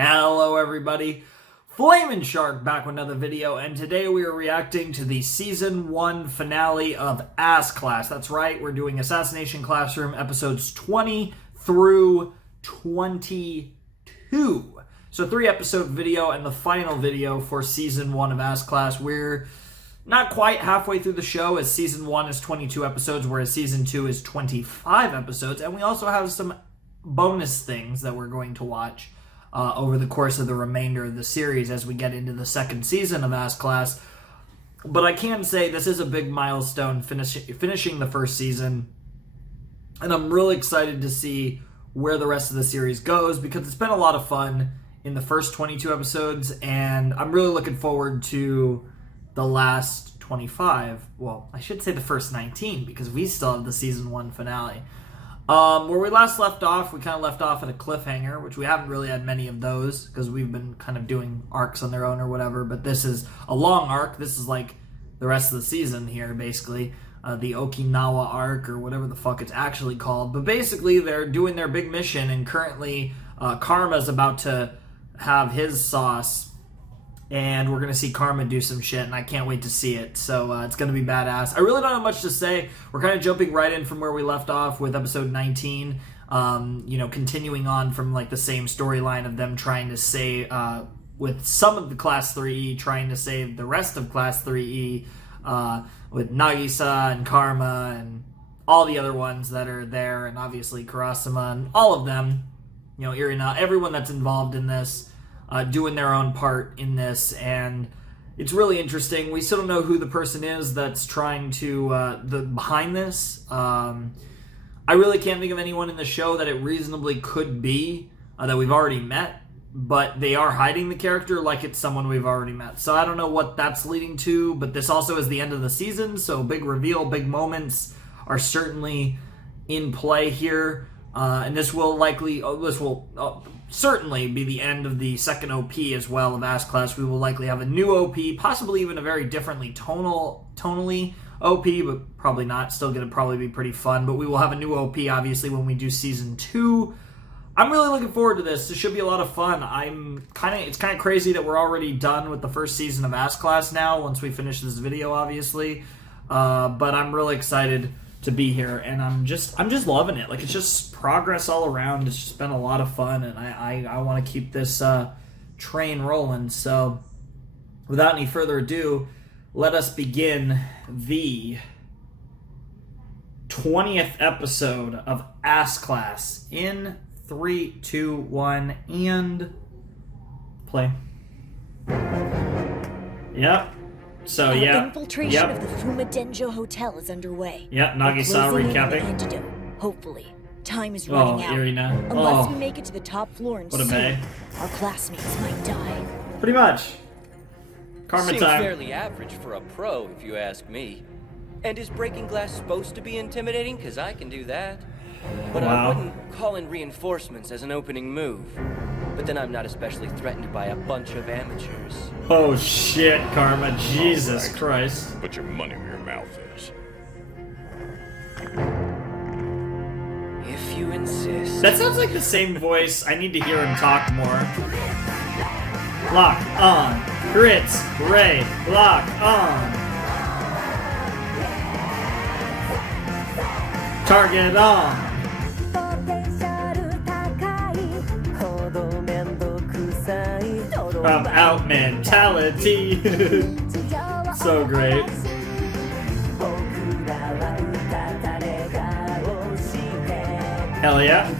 Hello everybody, Flamin' Shark back with another video, and today we are reacting to the Season 1 finale of Ass Class. That's right, we're doing Assassination Classroom episodes 20 through 22. So 3-episode video and the final video for Season 1 of Ass Class. We're not quite halfway through the show, as Season 1 is 22 episodes, whereas Season 2 is 25 episodes, and we also have some bonus things that we're going to watch over the course of the remainder of the series as we get into the second season of Ass Class. But I can say this is a big milestone, finishing the first season, and I'm really excited to see where the rest of the series goes, because it's been a lot of fun in the first 22 episodes, and I'm really looking forward to the last 25. Well, I should say the first 19, because we still have the Season 1 finale. Where we last left off, we kind of left off at a cliffhanger, which we haven't really had many of those, because we've been kind of doing arcs on their own or whatever, but this is a long arc. This is like the rest of the season here, basically. The Okinawa arc, or whatever the fuck it's actually called. But basically, they're doing their big mission, and currently, Karma's about to have his sauce, and we're going to see Karma do some shit, and I can't wait to see it. So it's going to be badass. I really don't have much to say. We're kind of jumping right in from where we left off with episode 19. Continuing on from like the same storyline of them trying to save, with some of the Class 3E, trying to save the rest of Class 3E, with Nagisa and Karma and all the other ones that are there, and obviously Kurasama and all of them, Irina, everyone that's involved in this, doing their own part in this, and it's really interesting. We still don't know who the person is that's trying to, behind this. I really can't think of anyone in the show that it reasonably could be, that we've already met, but they are hiding the character like it's someone we've already met. So I don't know what that's leading to, but this also is the end of the season, so big reveal, big moments are certainly in play here, and this will certainly be the end of the second OP as well of Ass Class. We will likely have a new OP, possibly even a very differently tonally OP, but probably not. Still going to probably be pretty fun, but we will have a new OP, obviously, when we do Season 2. I'm really looking forward to this. This should be a lot of fun. It's kind of crazy that we're already done with the first season of Ass Class now, once we finish this video, obviously. But I'm really excited to be here, and I'm just loving it. Like, it's just progress all around. It's just been a lot of fun, and I want to keep this train rolling. So without any further ado, let us begin the 20th episode of Ass Class in 3, 2, 1, and play. Yep. So, yeah. Infiltration of the Fumadenjo Hotel is underway. Yep, Nagisa recapping. Antidote. Hopefully. Time is running out. Irina. Unless we make it to the top floor and what a bay. our classmates might die. Pretty much. Karma Seems time. fairly average for a pro, if you ask me. And is breaking glass supposed to be intimidating? Because I can do that. But I wouldn't call in reinforcements as an opening move. But then I'm not especially threatened by a bunch of amateurs. Oh shit, Karma. Jesus Christ. Put your money where your mouth is. If you insist. That sounds like the same voice. I need to hear him talk more. Lock on. Grits. Ray. Lock on. Target on. I'm out mentality. So great. Hell yeah.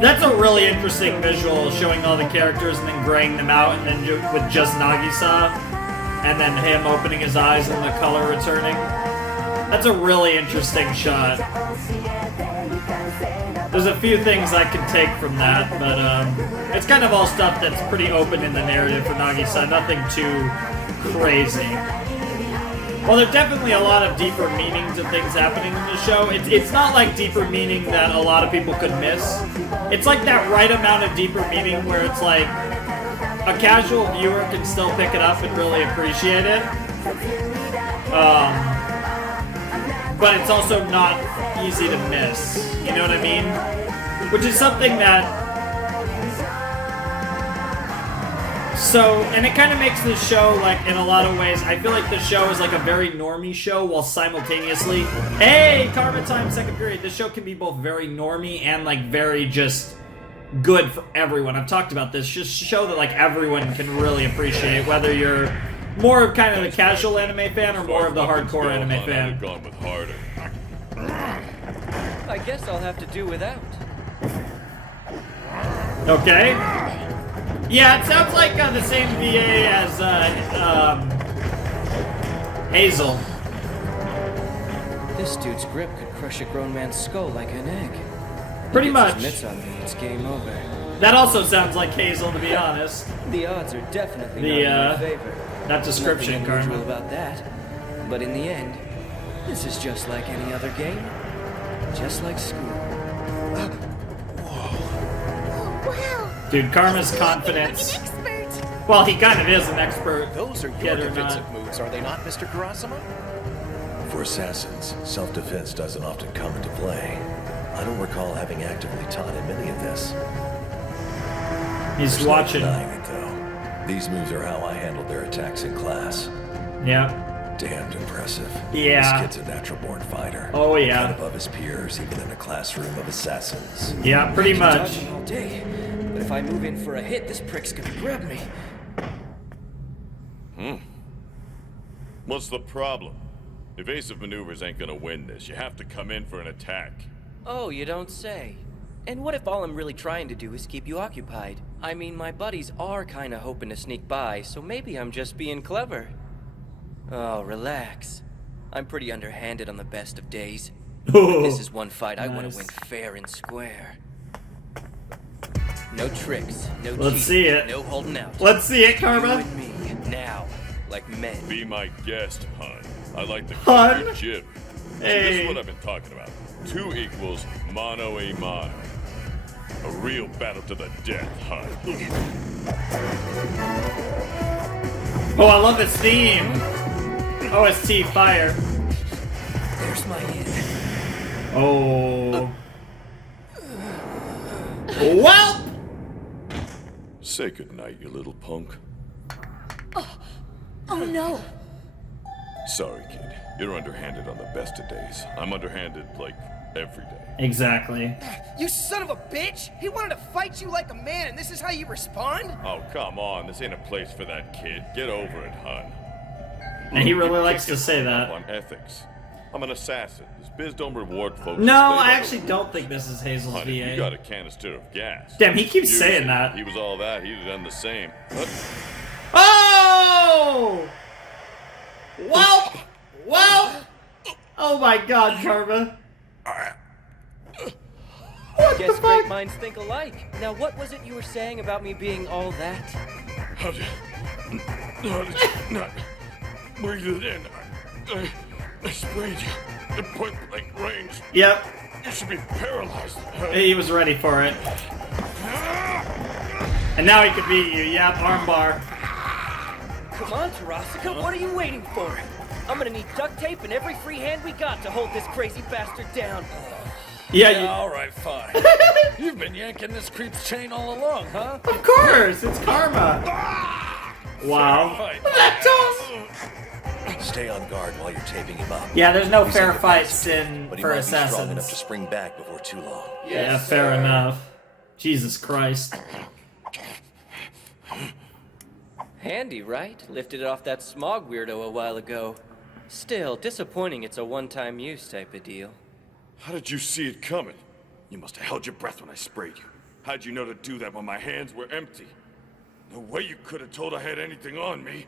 That's a really interesting visual, showing all the characters and then graying them out, and then with just Nagisa, and then him opening his eyes and the color returning. That's a really interesting shot. There's a few things I can take from that, but it's kind of all stuff that's pretty open in the narrative for Nagisa, nothing too crazy. Well, there's definitely a lot of deeper meaning to things happening in the show. It's not like deeper meaning that a lot of people could miss. It's like that right amount of deeper meaning where it's like a casual viewer can still pick it up and really appreciate it. but it's also not easy to miss. You know what I mean? Which is something that... So, and it kind of makes the show, like, in a lot of ways, I feel like the show is like a very normie show, while simultaneously, hey, Karma Time, second period, this show can be both very normie and, like, very just good for everyone. I've talked about this, just show that, like, everyone can really appreciate, whether you're more of kind of the casual anime fan or more of the hardcore anime fan. Gone with harder. I guess I'll have to do without. Okay. Yeah, it sounds like the same VA as Hazel. This dude's grip could crush a grown man's skull like an egg. Pretty He much. gets his mitts on me, it's game over. That also sounds like Hazel, to be honest. The odds are definitely not in my favor. That description, Nothing unusual Karma. about that. But in the end, this is just like any other game. Just like school. Wow. Dude, Karma's confidence. Like an expert. Well, he kind of is an expert. Those are Get your or defensive not. moves, are they not, Mr. Karasuma? For assassins, self-defense doesn't often come into play. I don't recall having actively taught him any of this. He's There's no watching. denying it, though. These moves are how I handled their attacks in class. Yeah. Damned impressive. Yeah. This kid's a natural-born fighter. Oh, yeah. Not above his peers, even in a classroom of assassins. Yeah, pretty Keep much. dodging all day, but if I move in for a hit, this prick's gonna grab me. What's the problem? Evasive maneuvers ain't gonna win this. You have to come in for an attack. Oh, you don't say. And what if all I'm really trying to do is keep you occupied? I mean, my buddies are kinda hoping to sneak by, so maybe I'm just being clever. Oh, relax. I'm pretty underhanded on the best of days. This is one fight I want Nice. to win fair and square. No tricks, no Let's cheating, see it. no holding out. Let's see it, You Karma. and me, now, like men. Be my guest, hun. I like the Hun? your jib. This Hey. is what I've been talking about. 2 equals mano a mano. A real battle to the death, hun. Oh, I love this theme. OST fire. There's my end. Oh. Well. Say goodnight, you little punk. Oh no. Sorry, kid. You're underhanded on the best of days. I'm underhanded, like, every day. Exactly. You son of a bitch! He wanted to fight you like a man, and this is how you respond? Oh, come on. This ain't a place for that kid. Get over it, hun. And he really You likes can't to say get hung up that. On ethics. I'm an assassin. This biz don't reward folks. No, who stay I by the actually don't think this is Hazel's Hun, if you VA. got a canister of gas. Damn, he keeps Use saying it. that. He was all that. He'd have done the same. But Oh! Well! Oh my god, Karma. What Guess the great fuck? minds think alike. Now, what was it you were saying about me being all that? how did you not breathe it in? I sprayed you at point blank range. Yep, You should be paralyzed. he was ready for it. And now he could beat you. Yep, armbar. Come on, Tarasaka, what are you waiting for? I'm gonna need duct tape and every free hand we got to hold this crazy bastard down. Yeah, All right, fine. You've been yanking this creep's chain all along, huh? of course, it's Karma. Wow. Fight. That tongue. Stay on guard while you're taping him up. Yeah, there's no He's fair indefensible, fights in but he for might be strong enough to assassins. spring back before too long. Yeah, fair enough. Jesus Christ. Handy, right? Lifted it off that smog weirdo a while ago. Still, disappointing it's a one-time use type of deal. How did you see it coming? You must have held your breath when I sprayed you. How'd you know to do that when my hands were empty? No way you could have told I had anything on me.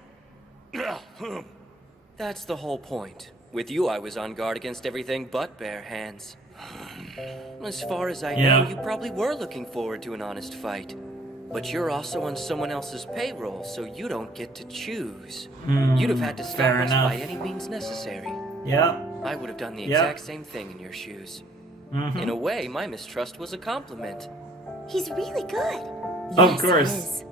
That's the whole point. With you, I was on guard against everything but bare hands. As far as I know, Yeah. you probably were looking forward to an honest fight. But you're also on someone else's payroll, so you don't get to choose. You'd have had to stop fair us enough. by any means necessary. Yeah. I would have done the Yep. exact same thing in your shoes. In a way, my mistrust was a compliment. He's really good. Of Yes, course. He is.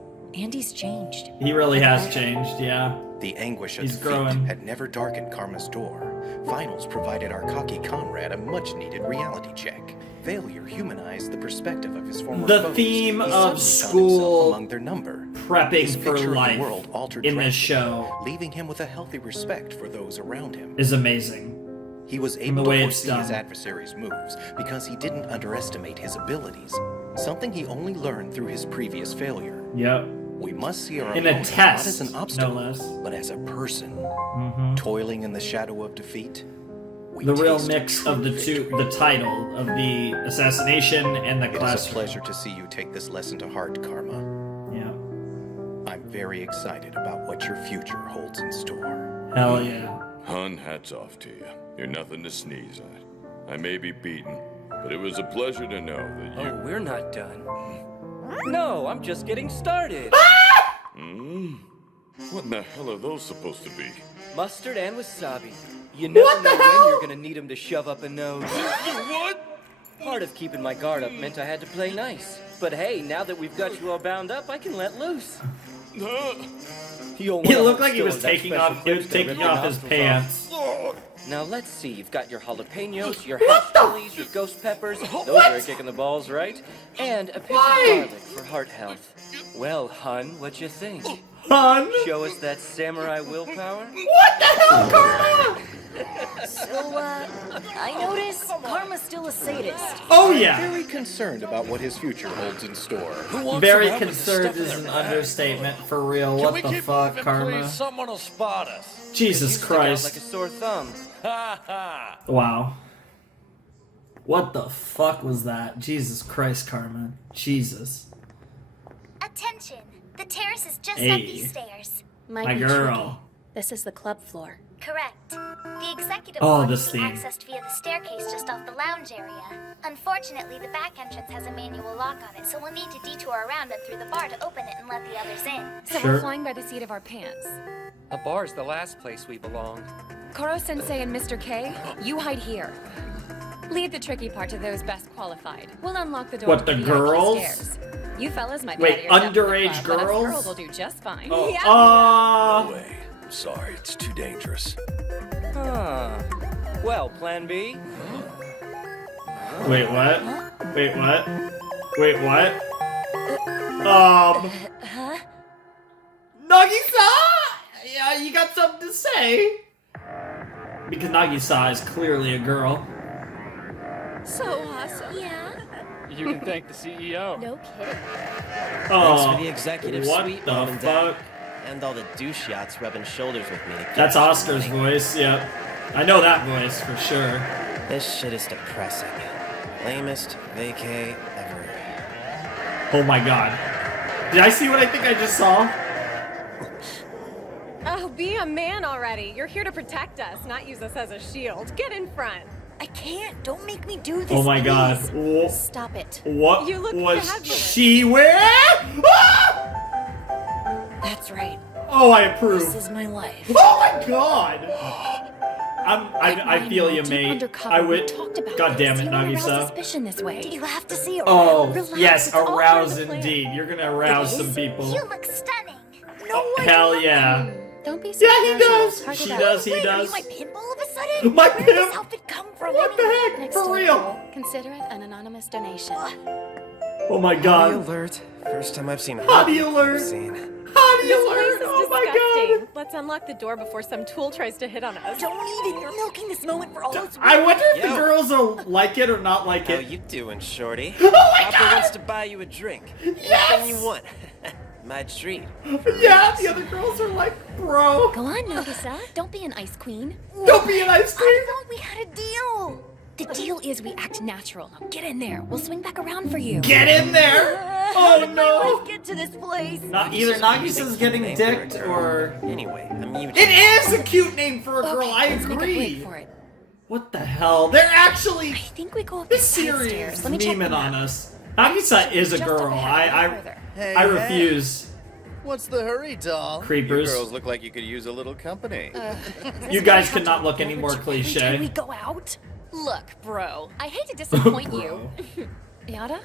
Andy's changed. He really has changed, yeah. The anguish at He's defeat growing. had never darkened Karma's door, Finals provided our cocky comrade a much-needed reality check. Failure humanized the perspective of his former The foes. theme He of suddenly found school himself among their number. prepping His for picture of the life world altered in this drastically, show leaving him with a healthy respect for those around him. is amazing. He was the able to way it's foresee his done. adversary's moves because he didn't underestimate his abilities, something he only learned through his previous failure. Yep. We must see our In a opponent test, not as an no obstacle, less. but as a person, toiling in the shadow of defeat. We The real taste mix true of the two, victory. the title of the assassination and the It is a classroom. pleasure to see you take this lesson to heart, Karma. Yeah. I'm very excited about what your future holds in store. Hell yeah. Hun, hats off to you. You're nothing to sneeze at. I may be beaten, but it was a pleasure to know that you... Oh, we're not done. No, I'm just getting started. What in the hell are those supposed to be? Mustard and wasabi. You never What the know hell? when you're gonna need them to shove up a nose. What? Part of keeping my guard up meant I had to play nice. But hey, now that we've got you all bound up, I can let loose. He looked like he was taking off. He was taking off his pants. Now let's see. You've got your jalapenos, your hash chilies, your ghost peppers. Those are kicking the balls, right? And a pinch of garlic for heart health. Well, hun, what you think? Hun? Show us that samurai willpower? What the hell, Karma? So, I notice Karma's still a sadist. Oh I'm yeah. very concerned about what his future holds in store. Who wants Very some help with concerned stuff in is their an bag? understatement for real. Can What we the keep fuck, moving, Karma? please? Someone will spot us. Jesus You stick out Christ. like a sore thumb. Ha ha. Wow. What the fuck was that? Jesus Christ, Karma. Jesus. Attention! The terrace is just Hey. up these stairs. Might My be girl. tricky. This is the club floor. Correct. The executive Oh, lodge this can be theme. accessed via the staircase just off the lounge area. Unfortunately, the back entrance has a manual lock on it, so we'll need to detour around and through the bar to open it and let the others in. So Sure. we're flying by the seat of our pants. A bar's the last place we belong. Koro-sensei and Mr. K, you hide here. Leave the tricky part to those best qualified. We'll unlock the door What, to the VIP girls? stairs. You fellas might be Wait, out of your depth with the underage club, but us girls? girls will do just fine. Oh. Yeah. No way. I'm sorry, it's too dangerous. Huh. Well, plan B? Wait, what? Wait, what? Wait, what? Nagisa! Yeah, you got something to say? Because Nagisa is clearly a girl. So awesome. Yeah? You can thank the CEO. No kidding. Oh, Thanks for the executive what suite, the Mom and Dad. fuck? And all the douche yachts rubbing shoulders with me to get That's some Oscar's money. voice, yep. I know that voice for sure. This shit is depressing. Lamest vacay ever. Oh my god. Did I see what I think I just saw? Oh, be a man already. You're here to protect us, not use us as a shield. Get in front. I can't. Don't make me do this. Oh my god. please. Wha- Stop it. What You look was fabulous. she wearing? Ah! That's right. Oh, I This approve. is my life. Oh my god! I Ryan, feel you, deep mate. undercover, I we would. talked about God this. damn it, You wanna arouse Nagisa. suspicion this way. You have to see it. Oh, Relax, yes, it's all part of arouse the plan. indeed. You're gonna arouse some people. You look stunning. No way. Hell yeah. Don't be so Yeah, he casual. does. Hard She it out. does, he Wait, are you does. my pimp all of a sudden? My Where did this pimp? outfit come from? What the anyway? heck? Next For to the real? roll, consider it an anonymous donation. Oh my Haughty god. alert. First time I've seen Haughty Haughty alert. Scene. How do you This place learn? is Oh my disgusting. god. Let's unlock the door before some tool tries to hit on us. Don't even. You're milking this moment for all it's I wonder if the Yo. girls will like it or not like How it. you doing, shorty? Oh my Papa god! wants to buy you a drink. Yes! Anything you want. My treat. Yeah, the other girls are like, bro. Go on, Nagisa. Don't be an ice queen. Don't be an ice cream. I thought we had a deal. The deal is we act natural. Now get in there. We'll swing back around for you. Get in there. How Oh did my no. life get to this place? Not either Nagisa's getting Name for a dicked girl. or. Anyway, I'm Eugene. It is a cute name for a girl. Okay, I let's make a break agree. for it. What the hell? They're actually. I think we go up This the side series stairs. is Let me check memeing the on map. us. Nagisa is a Just up girl. ahead, a I little further. Hey, I hey. refuse. What's the hurry, doll? Creepers. You girls look like you could use a little company. You guys cannot look any more Every time we cliche. go out. Look, bro. I hate to disappoint you. Yada?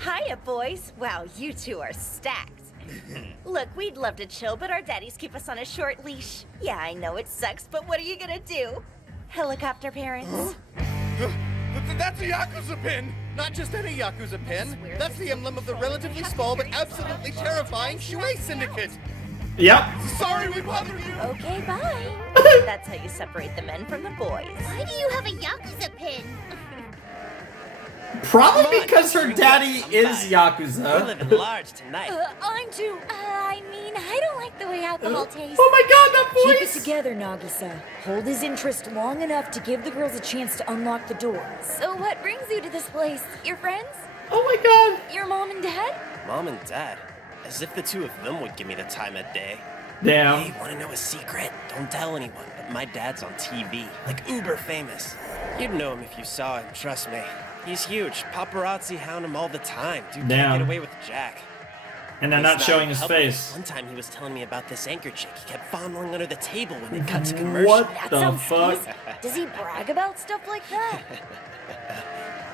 Hiya, boys. Wow, you two are stacked. Look, we'd love to chill, but our daddies keep us on a short leash. Yeah, I know it sucks, but what are you gonna do? helicopter parents. That's a Yakuza pin! Not just any Yakuza pin. That's the emblem of the relatively small but absolutely terrifying Shuei Syndicate. Yep. Sorry we bothered you! Okay, bye. That's how you separate the men from the boys. Why do you have a Yakuza pin? Probably because her daddy is We're Yakuza. living large tonight. I'm too. I mean, I don't like the way alcohol tastes. Oh my god, that Keep it voice! together, Nagisa. Hold his interest long enough to give the girls a chance to unlock the door. So what brings you to this place? Your friends? Oh my god. Your mom and dad? Mom and Dad. As if the two of them would give me the time of day. Damn. Hey, wanna know a secret? Don't tell anyone, but my dad's on TV. Like uber famous. You'd know him if you saw him, trust me. He's huge. Paparazzi hound him all the time. Dude Damn. can't get away with Jack. And they're He's not showing his public. face. One time he was telling me about this anchor chick. He kept fondling under the table when they cut to commercial. What That the sounds fuck? sketchy. Does he brag about stuff like that?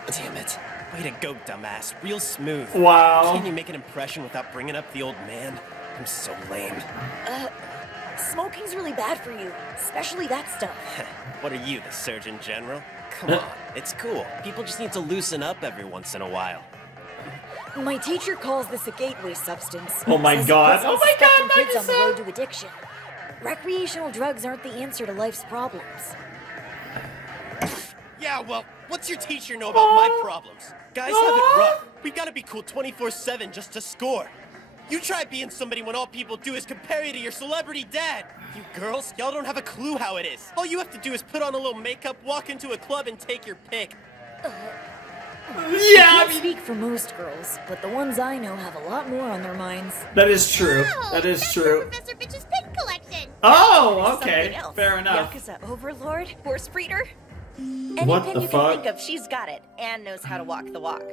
Damn it. Way to go, dumbass. Real smooth. Wow. Can you make an impression without bringing up the old man? I'm so lame. Smoking's really bad for you, especially that stuff. What are you, the Surgeon General? Come on, it's cool. People just need to loosen up every once in a while. My teacher calls this a gateway substance. Oh my Says it god. puts Oh my god, unsuspecting kids on the Nagisa. road to addiction. Recreational drugs aren't the answer to life's problems. Yeah, well, what's your teacher know about my problems? Guys have it rough. We've got to be cool 24/7 just to score. You try being somebody when all people do is compare you to your celebrity dad. You girls, y'all don't have a clue how it is. All you have to do is put on a little makeup, walk into a club, and take your pick. Yeah, I I can't mean, speak for most girls, but the ones I know have a lot more on their minds. that is true. Oh, That is that's true. Professor Bitch's pin collection. Oh, Something okay. else. Fair enough. Yakuza Overlord, Horse Breeder. Any What pin the you fuck? can think of, she's got it and knows how to walk the walk.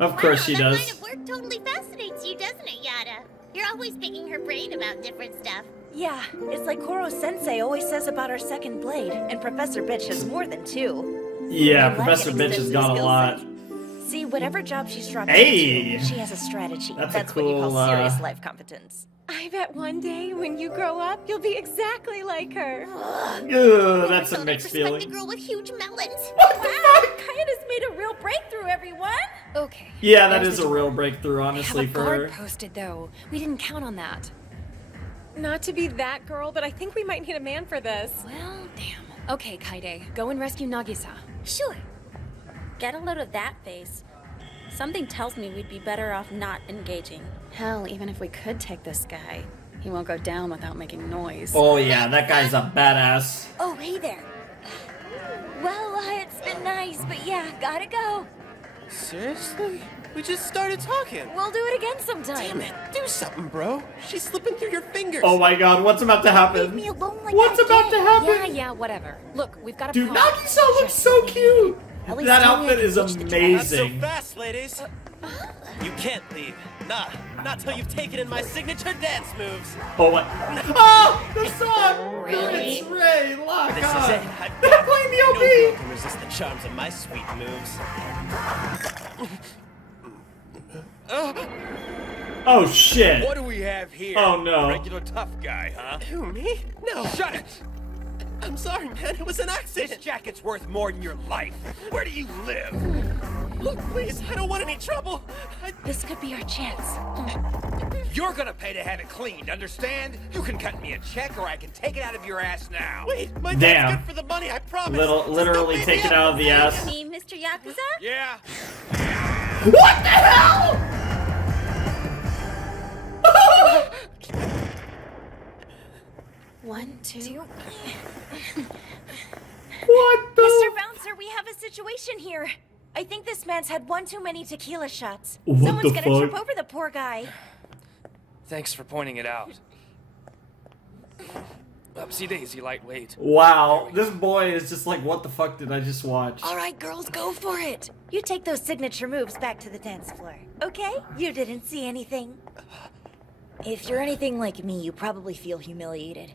Of course she That does. line of work totally fascinates you, doesn't it, Yada? You're always picking her brain about different stuff. Yeah, it's like Koro-sensei always says about our second blade, and Professor Bitch has more than two. Yeah, I like Professor it, Bitch has extends got a your lot. skill set. See, whatever job she's dropped Hey! into, she has a strategy. That's That's a what you cool, call serious life competence. I bet one day when you grow up, you'll be exactly like her. Ugh, that's a Thought I mixed respect feeling. a girl with huge melons. Kaeda's made a real breakthrough, everyone. Okay. Yeah, that There's is the a door. real breakthrough, They honestly, have a for guard her. posted, though. We didn't count on that. Not to be that girl, but I think we might need a man for this. Well, damn. Okay, Kaede, go and rescue Nagisa. Sure. Get a load of that face. Something tells me we'd be better off not engaging. Hell, even if we could take this guy, he won't go down without making noise. Oh yeah, that guy's a badass. Oh, hey there. Well, it's been nice, but yeah, gotta go. Seriously? We just started talking. We'll do it again sometime. Damn it, do something, bro. She's slipping through your fingers. Oh my god, what's about to happen? Leave me alone like What's that about to happen? Yeah, whatever. Look, we've got a Dude, problem. Nagisa looks so cute. At least That tell me I outfit can is teach the Not amazing. so fast, ladies. You can't leave. Nah, not till you've taken in my signature dance moves. Oh what? Oh, the song. It's Ray. Lock This is on. it. I've They're got playing the no OP. girl can resist the charms of my sweet moves. Oh shit. What do we have here? Oh, no. Regular tough guy, huh? Who, me? No. Shut it! I'm sorry, man. It was an This accident. jacket's worth more than your life. Where do you live? Look, please. I don't want any trouble. This could be our chance. You're gonna pay to have it cleaned, understand? You can cut me a check or I can take it out of your ass now. Wait, my dad's Damn. good for the money, I promise. Literally Just don't take beat it me out up. of the ass. Me, Mr. Yakuza? Yeah. What the hell? One, two. What the? Mr. Bouncer, we have a situation here. I think this man's had one too many tequila shots. What Someone's the gonna fuck? trip over the poor guy. Thanks for pointing it out. Upsy daisy, lightweight. Wow, this boy is just like, what the fuck did I just watch? All right, girls, go for it. You take those signature moves back to the dance floor, okay? You didn't see anything. If you're anything like me, you probably feel humiliated.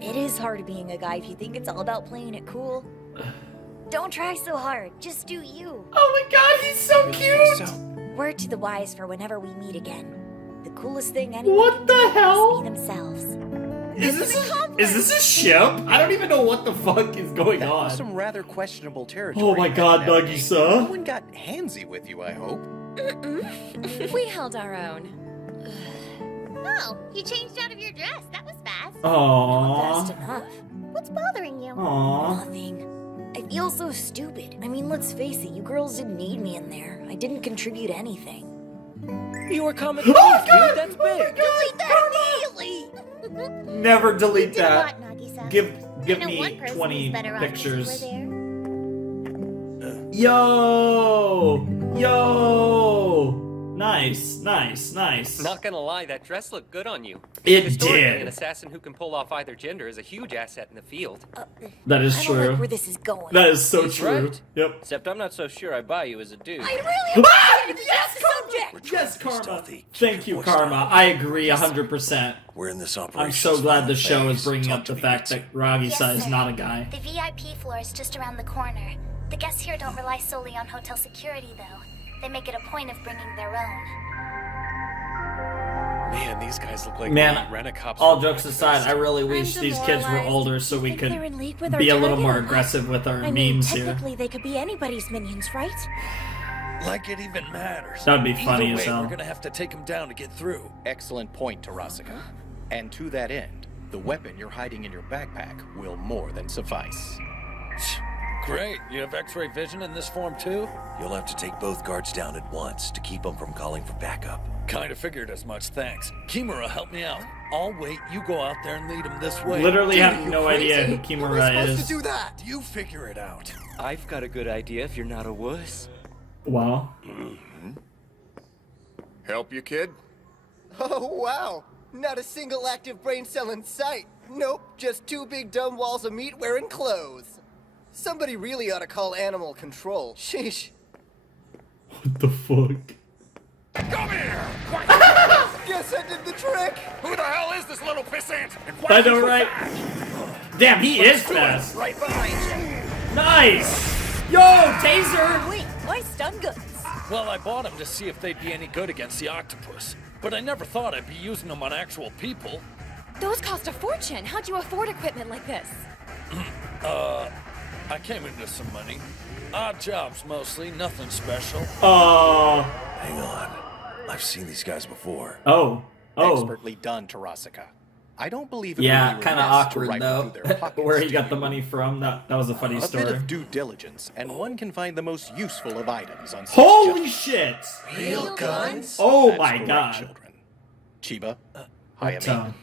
It is hard being a guy if you think it's all about playing it cool. Don't try so hard. Just do you. Oh my god, he's so cute. Word to the wise for whenever we meet again. The coolest thing anyone What can the do hell? is be themselves. Is this a ship? I don't even know what the fuck is going That on. was some rather questionable territory. Oh my god, No Nagisa. one got handsy with you, I hope. We held our own. Oh, you changed out of your dress. That was fast. Aww. Fast enough. What's bothering you? Aww. Nothing. I feel so stupid. I mean, let's face it, you girls didn't need me in there. I didn't contribute anything. You were comic Oh relief, god! dude. That's big. Delete that immediately! Never delete Did that. what, Nagisa? Give I know me one person 20 who's better off if you were pictures. there. Yo! Yo! Nice, nice, nice. Not gonna lie, that dress looked good on you. It Historically, did. An assassin who can pull off either gender is a huge asset in the field. That is I don't true. like where this is going. That is so He's true. right. Yep. Except I'm not so sure I buy you as a dude. I really appreciate it. Yes, subject! Yes, Karma. Thank you, Karma. I agree 100%. We're in this operation. I'm so glad the show is bringing Talk up to the me, fact Mitsu. that Nagisa Yes, is sir. not a guy. The VIP floor is just around the corner. The guests here don't rely solely on hotel security, though. They make it a point of bringing their own. Man, these guys look like Man, rent-a-cops. all from jokes aside, I really wish these kids were demoralized. older so we Think could they're in league with our be a little target more or what? aggressive with our I mean, memes here. technically they could be anybody's minions, right? Like it even matters. That'd be funny Either as way, hell. We're gonna have to take him down to get through. Excellent point, Tarasaka. And to that end, the weapon you're hiding in your backpack will more than suffice. Great. You have X-ray vision in this form too? You'll have to take both guards down at once to keep them from calling for backup. Kinda figured as much, thanks. Kimura, help me out. I'll wait, you go out there and lead him this way. Literally Dude, have are you no crazy? idea who How am I Kimura supposed is. to do that? You figure it out. I've got a good idea if you're not a wuss. Wow. Help you, kid? Oh, wow. Not a single active brain cell in sight. Nope, just two big dumb walls of meat wearing clothes. Somebody really ought to call animal control. Sheesh. What the fuck? Come here! Guess I did the trick. Who the hell is this little pissant? And I why is he know, so right? fast? Damn, he is Do it. fast. Right behind you. Nice! Yo, taser! Wait, why stun guns? Well, I bought them to see if they'd be any good against the octopus. But I never thought I'd be using them on actual people. Those cost a fortune. How'd you afford equipment like this? I came into some money. Odd jobs mostly, nothing special. Hang on. I've seen these guys before. Oh. Expertly done, Tarasaka. I don't believe it Yeah, would be kind of remiss to awkward rifle though. through their pockets Where he to got the you. money from. That was a funny A bit story. of due diligence, and one can find the most useful of items on such Holy jobs. shit! Real guns? Oh That's my correct, god. children. Chiba, What, Hayami, the I think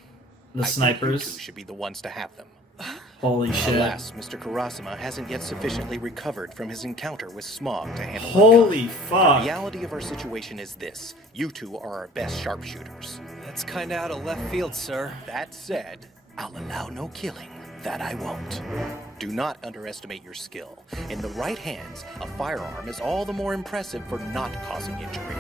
you two snipers. should be the ones to have them. Holy shit. Alas, Mr. Kurasama hasn't yet sufficiently recovered from his encounter with Smog to handle a Holy gun. fuck. The reality of our situation is this. You two are our best sharpshooters. That's kinda out of left field, sir. That said, I'll allow no killing. That I won't. Do not underestimate your skill. In the right hands, a firearm is all the more impressive for not causing injury.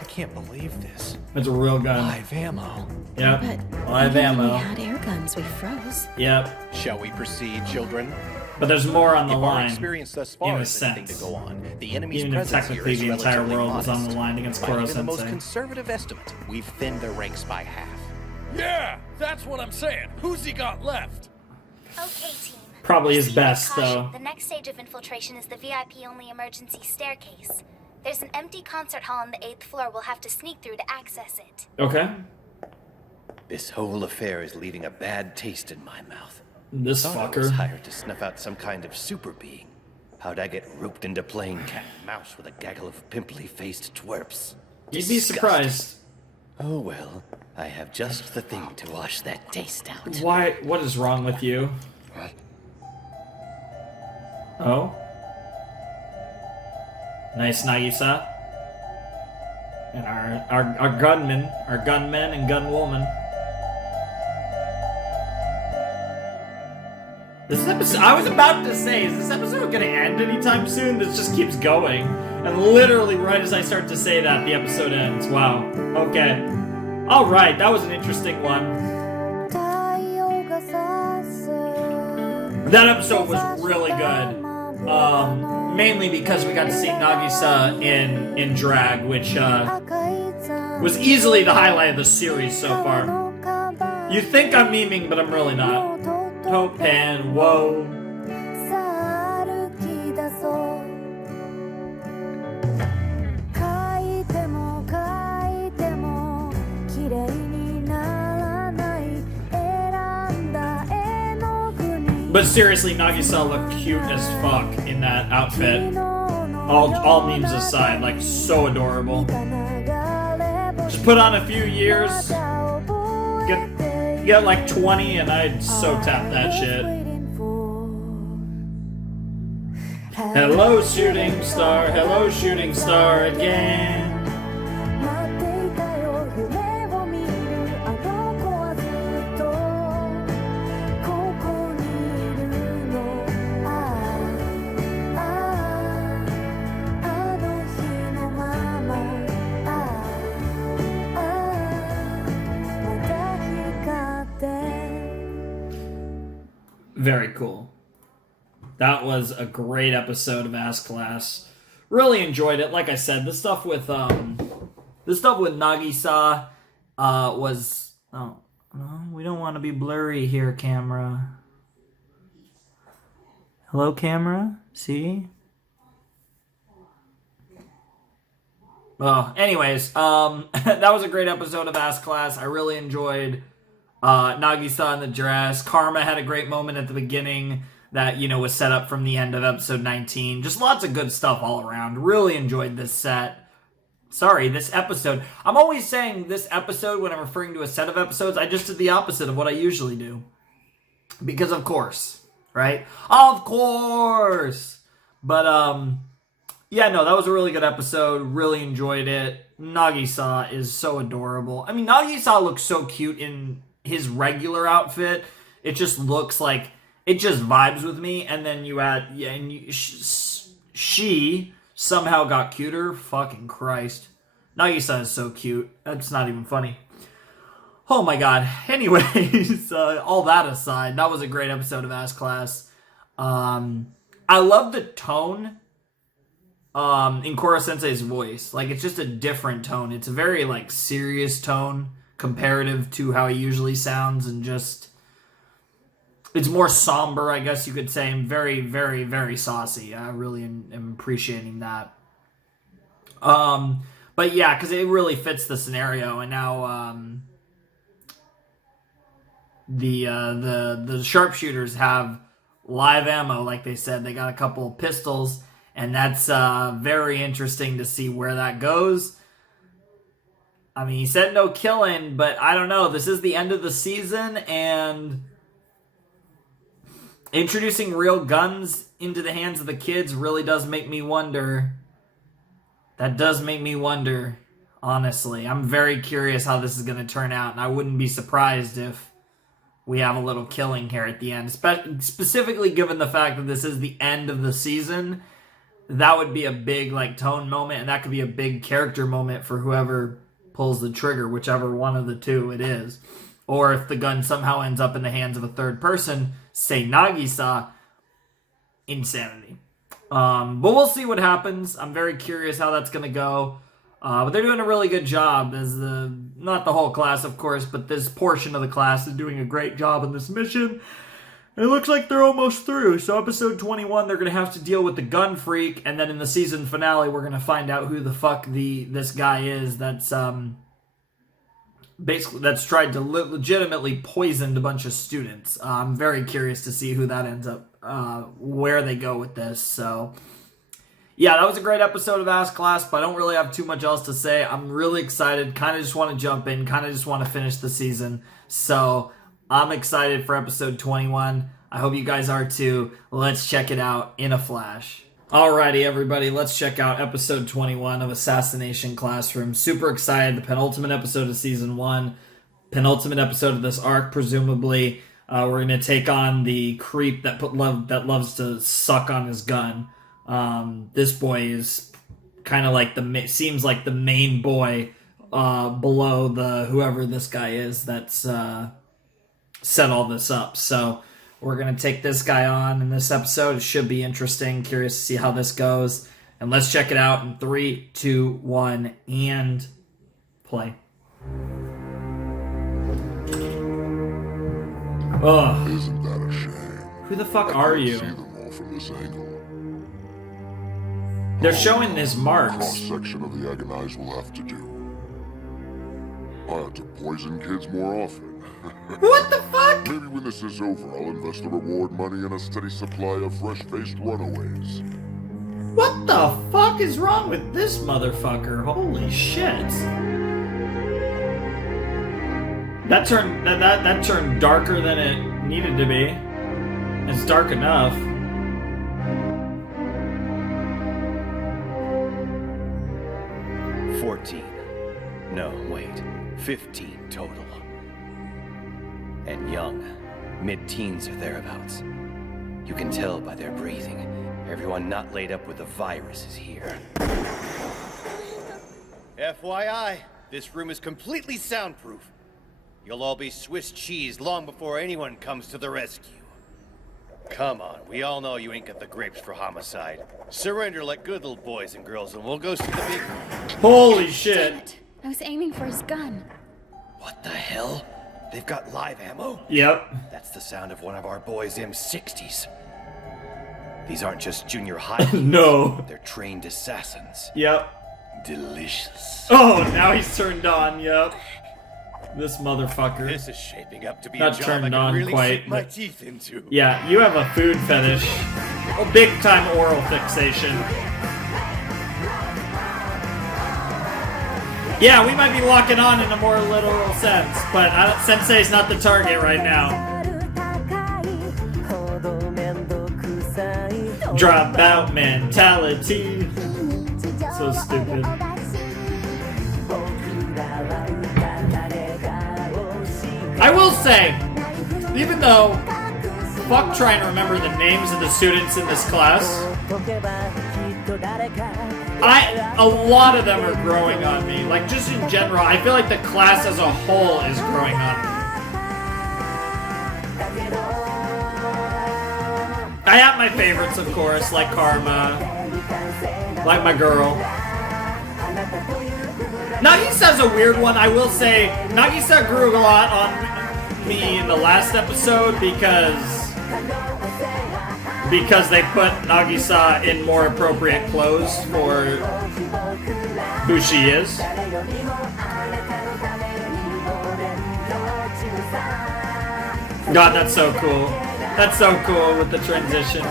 I can't believe this. It's a real gun. Live ammo. Yep. But Live even when ammo. we had air guns, we froze. Yep. Shall we proceed, children? But there's more on the If our line. experience thus in far a is anything to sense. go on, the enemy's Even if presence here technically is the entire relatively world was on modest. the line against By Koro even the most Sensei. conservative estimate, we've thinned their ranks by half. Yeah, that's what I'm saying. Who's he got left? Okay, team. Probably his Proceed with best, caution. though. The next stage of infiltration is the VIP-only emergency staircase. There's an empty concert hall on the 8th floor we'll have to sneak through to access it. Okay. This whole affair is leaving a bad taste in my mouth. This Thought I was fucker. hired to snuff out some kind of super being. How'd I get roped into playing cat and mouse with a gaggle of pimply-faced twerps? You'd be Disgusting. surprised. Oh well, I have just the thing to wash that taste out. Why? What is wrong with you? Oh? Nice, Nagisa. And our gunmen and gunwoman. This episode, I was about to say, is this episode gonna end anytime soon? This just keeps going. And literally right as I start to say that, the episode ends. Wow. Okay. Alright, that was an interesting one. That episode was really good. Mainly because we got to see Nagisa in drag, which was easily the highlight of the series so far. You think I'm memeing, but I'm really not. Topan, whoa. But seriously, Nagisa looked cute as fuck in that outfit. All memes aside, like so adorable. Just put on a few years, get like 20, and I'd so tap that shit. Hello, shooting star again. Very cool. That was a great episode of Ass Class. Really enjoyed it. Like I said, the stuff with Nagisa was. Oh no, we don't want to be blurry here, camera. Hello, camera. See? Anyways, that was a great episode of Ass Class. I really enjoyed Nagisa in the dress. Karma had a great moment at the beginning that, was set up from the end of episode 19. Just lots of good stuff all around. Really enjoyed this this episode. I'm always saying this episode when I'm referring to a set of episodes. I just did the opposite of what I usually do. Because of course, right? Of course! But, yeah, no, that was a really good episode. Really enjoyed it. Nagisa is so adorable. I mean, Nagisa looks so cute in his regular outfit. It just looks like, it just vibes with me. And then you add, she somehow got cuter. Fucking Christ. Nagisa is so cute. That's not even funny. Oh my god. Anyways, all that aside, that was a great episode of Ass Class. I love the tone in Koro Sensei's voice. Like, it's just a different tone. It's a very, serious tone comparative to how he usually sounds, and just, it's more somber, I guess you could say, and very, very, very saucy. I really am appreciating that. But yeah, because it really fits the scenario, and now, the sharpshooters have live ammo, like they said. They got a couple pistols, and that's very interesting to see where that goes. I mean, he said no killing, but I don't know. This is the end of the season, and introducing real guns into the hands of the kids really does make me wonder. That does make me wonder, honestly. I'm very curious how this is going to turn out, and I wouldn't be surprised if we have a little killing here at the end. Specifically given the fact that this is the end of the season, that would be a big, tone moment, and that could be a big character moment for whoever pulls the trigger, whichever one of the two it is. Or if the gun somehow ends up in the hands of a third person, say Nagisa, insanity. But we'll see what happens. I'm very curious how that's going to go. But they're doing a really good job, as not the whole class, of course, but this portion of the class is doing a great job in this mission. And it looks like they're almost through. So episode 21, they're going to have to deal with the gun freak, and then in the season finale, we're going to find out who the fuck this guy is that's basically that's tried to legitimately poisoned a bunch of students. I'm very curious to see who that ends up, where they go with this. So yeah, that was a great episode of Ass Class, but I don't really have too much else to say. I'm really excited. Kind of just want to jump in. Kind of just want to finish the season. So I'm excited for episode 21. I hope you guys are too. Let's check it out in a flash. Alrighty, everybody, let's check out episode 21 of Assassination Classroom. Super excited. The penultimate episode of season 1. Penultimate episode of this arc, presumably. We're going to take on the creep that loves to suck on his gun. This boy is kind of seems like the main boy below whoever this guy is that's set all this up. So we're going to take this guy on in this episode. It should be interesting. Curious to see how this goes. And let's check it out in 3, 2, 1, and play. Ugh. Isn't that a shame? Who the fuck are See you? them all from this angle. They're showing his marks. Cross-section of the agonized will have to do. I ought to poison kids more often. What the fuck? Maybe when this is over, I'll invest the reward money in a steady supply of fresh-faced runaways. What the fuck is wrong with this motherfucker? Holy shit. That turned darker than it needed to be. It's dark enough. No, wait. 15 total. And young. Mid-teens or thereabouts. You can tell by their breathing. Everyone not laid up with the virus is here. FYI, this room is completely soundproof. You'll all be Swiss cheese long before anyone comes to the rescue. Come on, we all know you ain't got the grapes for homicide. Surrender like good little boys and girls, and we'll go see the big... Holy shit. Damn it. I was aiming for his gun. What the hell? They've got live ammo? Yep. That's the sound of one of our boys' M60s. These aren't just junior high. No. They're trained assassins. Yep. Delicious. Oh, now he's turned on, yep. This motherfucker. This is shaping up to be Not a job turned I can on really quite, sink my but- teeth into. Yeah, you have a food fetish. A big time oral fixation. Yeah, we might be locking on in a more literal sense, but Sensei's not the target right now. Dropout mentality. So stupid. I will say, even though fuck trying to remember the names of the students in this class, a lot of them are growing on me. Like, just in general, I feel like the class as a whole is growing on me. I have my favorites, of course, like Karma, like my girl. Nagisa's a weird one. I will say, Nagisa grew a lot on me in the last episode because they put Nagisa in more appropriate clothes for who she is. God, that's so cool. That's so cool with the transition.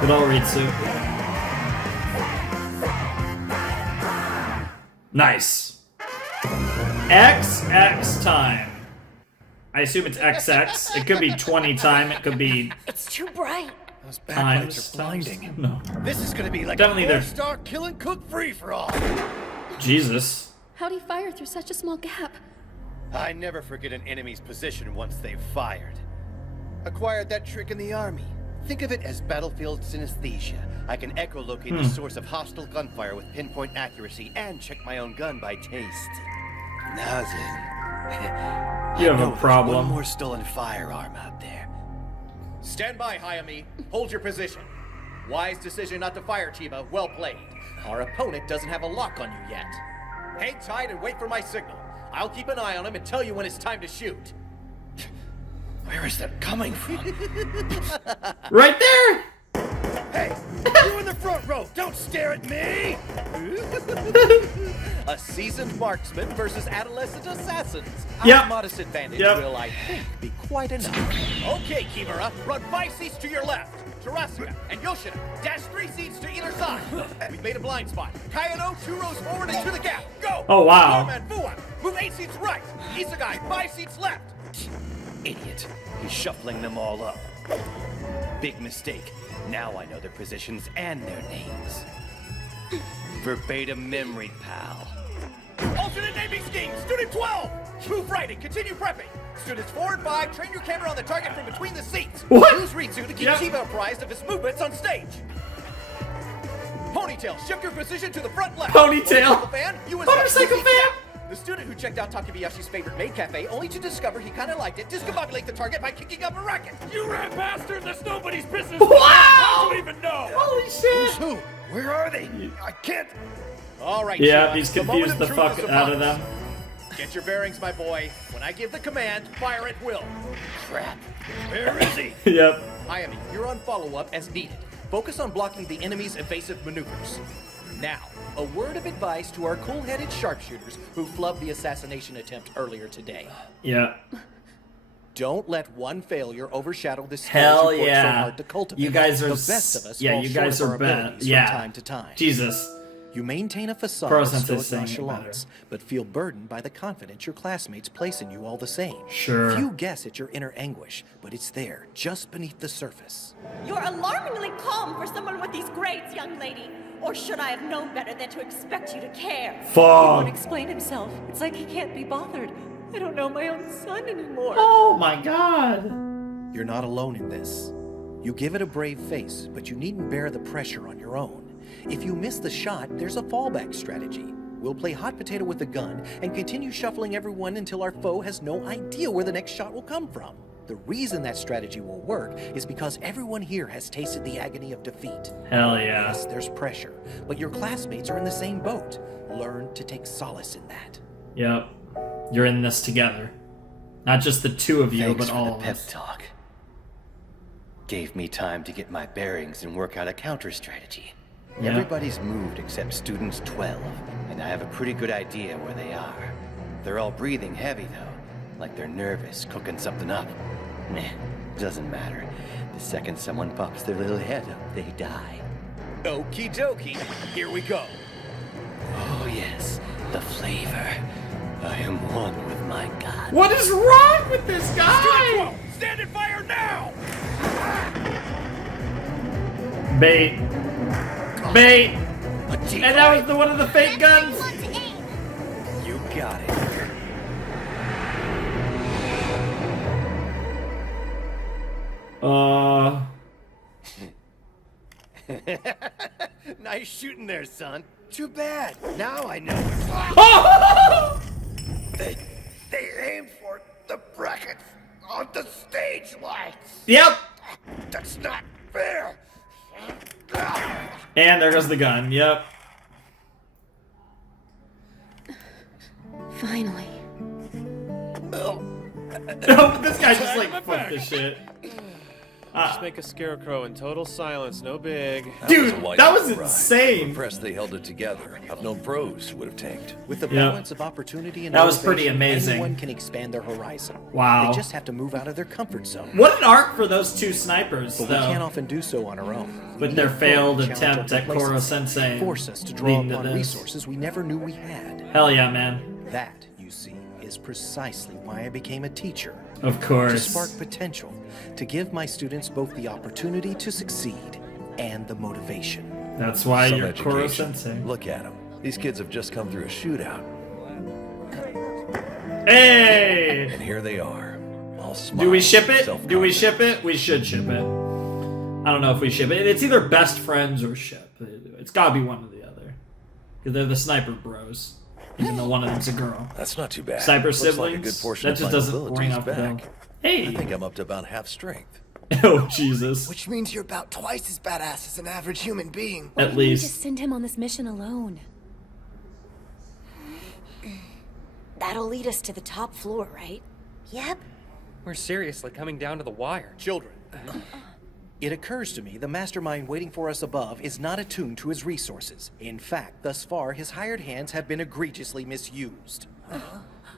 Good old Ritsu. Nice. XX time. I assume it's XX. It could be 20 time. It could be It's too bright. Those times. backlights are blinding. No. This is gonna be like Definitely a there. 4-star kill and cook free-for-all. Jesus. How'd he fire through such a small gap? I never forget an enemy's position once they've fired. Acquired that trick in the army. Think of it as battlefield synesthesia. I can echolocate the source of hostile gunfire with pinpoint accuracy and check my own gun by taste. Now then. You have I know a there's problem. one more stolen firearm out there. Stand by, Hayami. Hold your position. Wise decision not to fire, Chiba. Well played. Our opponent doesn't have a lock on you yet. Hang tight and wait for my signal. I'll keep an eye on him and tell you when it's time to shoot. Where is that coming from? Right there! Hey, you in the front row, don't stare at me! A seasoned marksman versus adolescent assassins. Yep. Our modest advantage Yep. will, I think, be quite enough. Okay, Kimura, run 5 seats to your left. Terasuka and Yoshida, dash 3 seats to either side. We've made a blind spot. Kayano, 2 rows forward and to the gap. Go! Oh, wow. Foreman, Fuwa, move 8 seats right. Isegai, 5 seats left. Idiot. He's shuffling them all up. Big mistake. Now I know their positions and their names. Verbatim memory, pal. Alternate naming scheme. Student 12, move right and continue prepping. Students 4 and 5, train your camera on the target from between the seats. What? Use Ritsu to keep Yep. Chiba apprised of his movements on stage. Ponytail, shift your position to the front left. Ponytail. Motorcycle fan, you as Motorcycle well. fan. The student who checked out Takebayashi's favorite maid cafe only to discover he kind of liked it, discombobulate the target by kicking up a racket. You rat bastard! That's nobody's business. Wow! How do you even know? Holy shit! Who? Where are they? I can't... All right. Yeah, Chiba, he's the moment confused the truth fuck is out of upon us. them. Get your bearings, my boy. When I give the command, fire at will. Crap. Where is he? Yep. Hayami, you're on follow-up as needed. Focus on blocking the enemy's evasive maneuvers. Now, a word of advice to our cool-headed sharpshooters who flubbed the assassination attempt earlier today. Yeah. Don't let one failure overshadow the skills Hell you worked so yeah. hard to cultivate. You guys are the best of us yeah, fall you short guys of are our bad. abilities Yeah. from time to time. Jesus. You maintain a facade Pro of Sensei's stoic saying it nonchalance, but feel burdened by the confidence your classmates place in you all the same. Sure. Few guess at your inner anguish, but it's there, just beneath the surface. You're alarmingly calm for someone with these grades, young lady. Or should I have known better than to expect you to care? Fuck. He won't explain himself. It's like he can't be bothered. I don't know my own son anymore. Oh my god. You're not alone in this. You give it a brave face, but you needn't bear the pressure on your own. If you miss the shot, there's a fallback strategy. We'll play hot potato with the gun and continue shuffling everyone until our foe has no idea where the next shot will come from. The reason that strategy will work is because everyone here has tasted the agony of defeat. Hell yeah. Yes, there's pressure, but your classmates are in the same boat. Learn to take solace in that. Yep. You're in this together. Not just the two of you, Thanks but for all the of pep us. talk. Gave me time to get my bearings and work out a counter strategy. Yeah. Everybody's moved except students 12, and I have a pretty good idea where they are. They're all breathing heavy though, like they're nervous, cooking something up. Meh, doesn't matter. The second someone pops their little head up, they die. Okie dokie, here we go. Oh yes, the flavor. I am one with my god. What is wrong with this guy? Stand and fire now! Bait. Bait. And that was the one of the fake guns. You got it. Nice shooting there, son. Too bad. Now I know. They aimed for the brackets on the stage lights. Yep. That's not fair. And there goes the gun. Yep. Finally. Oh, this guy's just like, fuck this shit. Just make a scarecrow in total silence, no big. Dude, that was insane. I'm impressed they held it together. I've known pros who would have tanked. With the Yeah. balance of opportunity and That was pretty motivation, amazing. anyone can expand their horizon. Wow. They just have to move out of their comfort zone. What an arc for those two snipers, But though. we can't often do so on our own. With We their need a failed foe to challenge attempt our at Koro complacency, Sensei force us to draw leading to upon this. resources we never knew we had. Hell yeah, man. That, you see, is precisely why I became a teacher. Of course. To spark potential, to give my students both the opportunity to succeed and the motivation. That's why Some you're Koro education. Sensei. Look at them. These kids have just come through a shootout. Hey! And here they are. All smart. Do we ship it? Do we ship it? We should ship it. I don't know if we ship it. It's either best friends or ship. It's gotta be one or the other. Because they're the sniper bros. Even though one of them's a girl. That's not too bad. Sniper Looks like siblings? a good portion That of just my doesn't mobility's ring off the back. bell. Hey! I think I'm up to about half strength. Oh, Jesus. Which means you're about twice as badass as an average human being. Why At didn't we least. just send him on this mission alone? That'll lead us to the top floor, right? Yep. We're seriously coming down to the wire. Children. It occurs to me the mastermind waiting for us above is not attuned to his resources. In fact, thus far, his hired hands have been egregiously misused.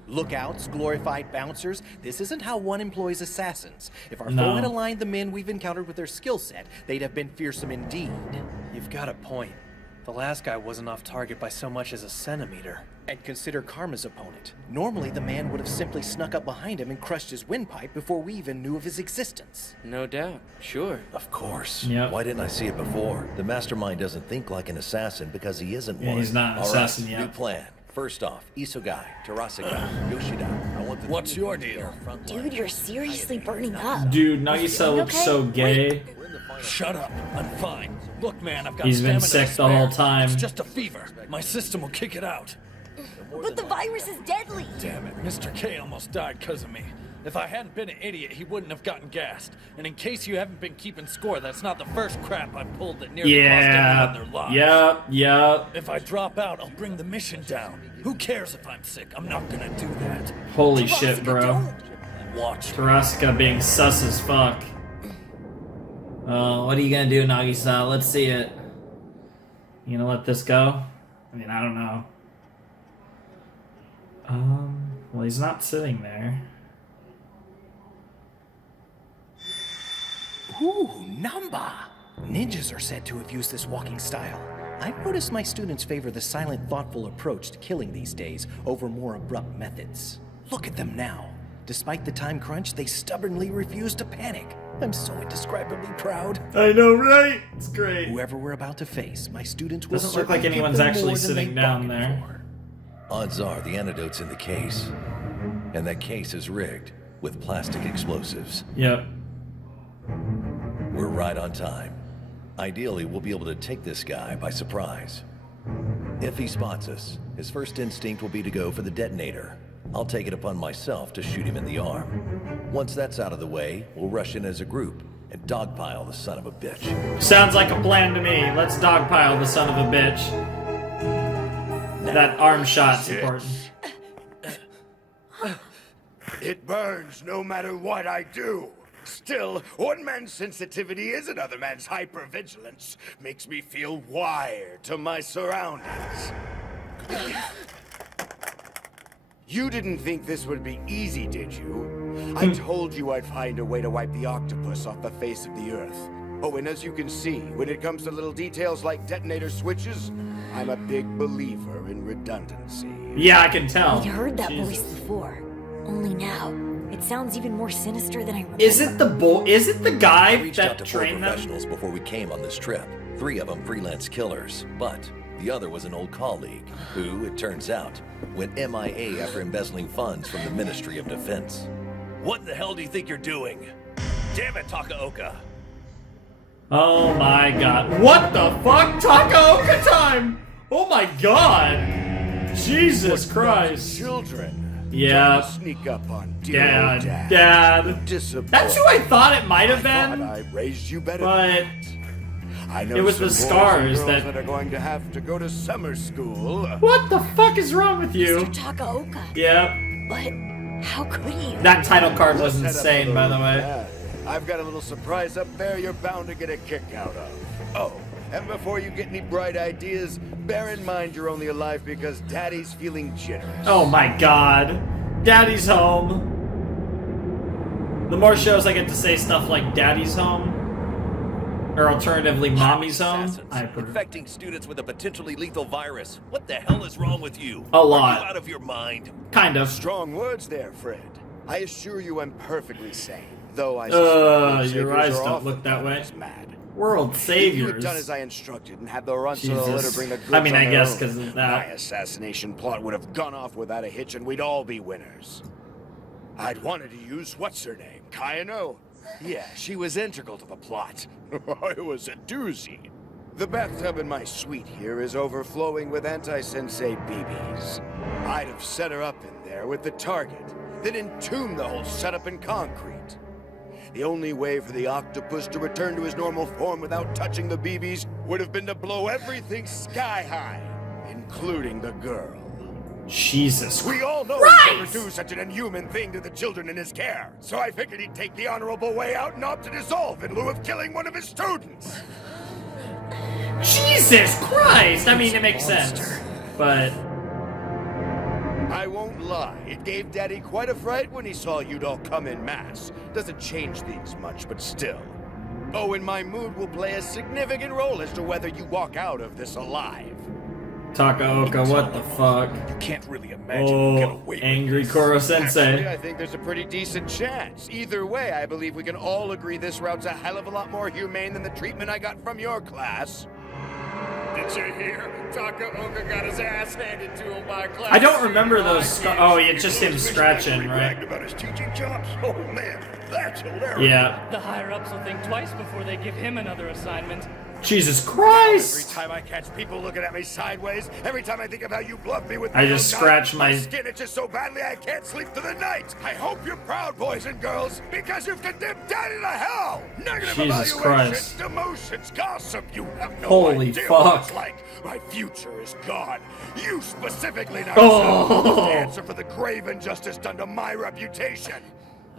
Lookouts, glorified bouncers, this isn't how one employs assassins. If our No. foe had aligned the men we've encountered with their skill set, they'd have been fearsome indeed. You've got a point. The last guy wasn't off target by so much as a centimeter. And consider Karma's opponent. Normally, the man would have simply snuck up behind him and crushed his windpipe before we even knew of his existence. No doubt. Sure. Of course. Yep. Why didn't I see it before? The mastermind doesn't think like an assassin because he isn't Yeah, one. he's not an All assassin right, yet. New plan. First off, Isugai, Terasugai, Yoshida. I want the What's your deal? Dude, you're seriously burning up. Dude, Nagisa looks so gay. Shut up. I'm fine. Look, man, I've got He's been stamina to sick the whole spare. time. It's just a fever. My system will kick it out. But the virus is deadly. Damn it. Mr. K almost died because of me. If I hadn't been an idiot, he wouldn't have gotten gassed. And in case you haven't been keeping score, that's not the first crap I've pulled that nearly cost everyone their lives. Yep. If I drop out, I'll bring the mission down. Who cares if I'm sick? I'm not gonna do that. Holy shit, bro. Watch. Tarasika being sus as fuck. What are you gonna do, Nagisa? Let's see it. You gonna let this go? I mean, I don't know. Well, he's not sitting there. Ooh, Namba! Ninjas are said to have used this walking style. I've noticed my students favor the silent, thoughtful approach to killing these days over more abrupt methods. Look at them now. Despite the time crunch, they stubbornly refuse to panic. I'm so indescribably proud. I know, right? It's great. Whoever we're about to face, my students will doesn't look like anyone's actually sitting down there. Odds are the antidote's in the case. And that case is rigged with plastic explosives. Yep. We're right on time. Ideally, we'll be able to take this guy by surprise. If he spots us, his first instinct will be to go for the detonator. I'll take it upon myself to shoot him in the arm. Once that's out of the way, we'll rush in as a group and dogpile the son of a bitch. Sounds like a plan to me. Let's dogpile the son of a bitch. That arm shot's important. It burns no matter what I do. Still, one man's sensitivity is another man's hypervigilance. Makes me feel wired to my surroundings. You didn't think this would be easy, did you? I told you I'd find a way to wipe the octopus off the face of the Earth. Oh, and as you can see, when it comes to little details like detonator switches, I'm a big believer in redundancy. Yeah, I can tell. We'd heard that voice before. Only now, it sounds even more sinister than I remember. Is it the guy reached that out to trained 4 them? professionals before we came on this trip. 3 of them freelance killers, but the other was an old colleague who, it turns out, went MIA after embezzling funds from the Ministry of Defense. What the hell do you think you're doing? Damn it, Takaoka! Oh my god. What the fuck? Takaoka time! Oh my god! Jesus Christ. Children. Yeah. Sneak up on Dad. Dad. That's who I thought it might have been. I raised you better. But I know it was some the boys scars and girls that are going to have to go to summer school. What the fuck is wrong with you? Mr. Takaoka. Yep. But how could you? That title card was Let's head insane, up by a the little way. pad. I've got a little surprise up there you're bound to get a kick out of. Oh, and before you get any bright ideas, bear in mind you're only alive because Daddy's feeling generous. Oh my god. Daddy's home. The more shows I get to say stuff like Daddy's home, or alternatively Mommy's home, I approve. Infecting students with a potentially lethal virus. What the hell is wrong with you? A lot. Are you out of your mind? Kind of. Strong words there, Fred. I assure you I'm perfectly sane. Though I suspect your eyes don't look that way. World saviors. If you had done as I instructed and had the runs of the Jesus. litter bring the goods I mean, on I their guess own, 'cause of that. my assassination plot would have gone off without a hitch and we'd all be winners. I'd wanted to use what's her name, Kayano. Yeah, she was integral to the plot. It was a doozy. The bathtub in my suite here is overflowing with anti-sensei BBs. I'd have set her up in there with the target, then entomb the whole setup in concrete. The only way for the octopus to return to his normal form without touching the BBs would have been to blow everything sky high, including the girl. Jesus We all know Christ! he'd never do such an inhuman thing to the children in his care. So I figured he'd take the honorable way out and opt to dissolve in lieu of killing one of his students. Jesus Christ! I mean, it makes sense. But I won't lie, it gave Daddy quite a fright when he saw you'd all come in mass. Doesn't change things much, but still. Oh, and my mood will play a significant role as to whether you walk out of this alive. Takaoka, what the fuck? You can't really imagine you get Oh, away with angry this. Koro Actually, Sensei. I think there's a pretty decent chance. Either way, I believe we can all agree this route's a hell of a lot more humane than the treatment I got from your class. Did you hear? Takaoka got his ass handed to him by class. I don't remember those. Oh, it's just him scratching, right? About his teaching chops. Oh man, that's hilarious. Yeah. The higher-ups will think twice before they give him another assignment. Jesus Christ! Every time I catch people looking at me sideways, every time I think of how you bluffed me with I just scratched my skin itches so badly I can't sleep through the night. I hope you're proud, boys and girls, because you've condemned Daddy to hell. Negative Jesus evaluations, Christ. demotions, gossip. You have no Holy idea fuck. what it's like. My future is gone. You specifically, Nagisa, Oh. the answer for the grave injustice done to my reputation.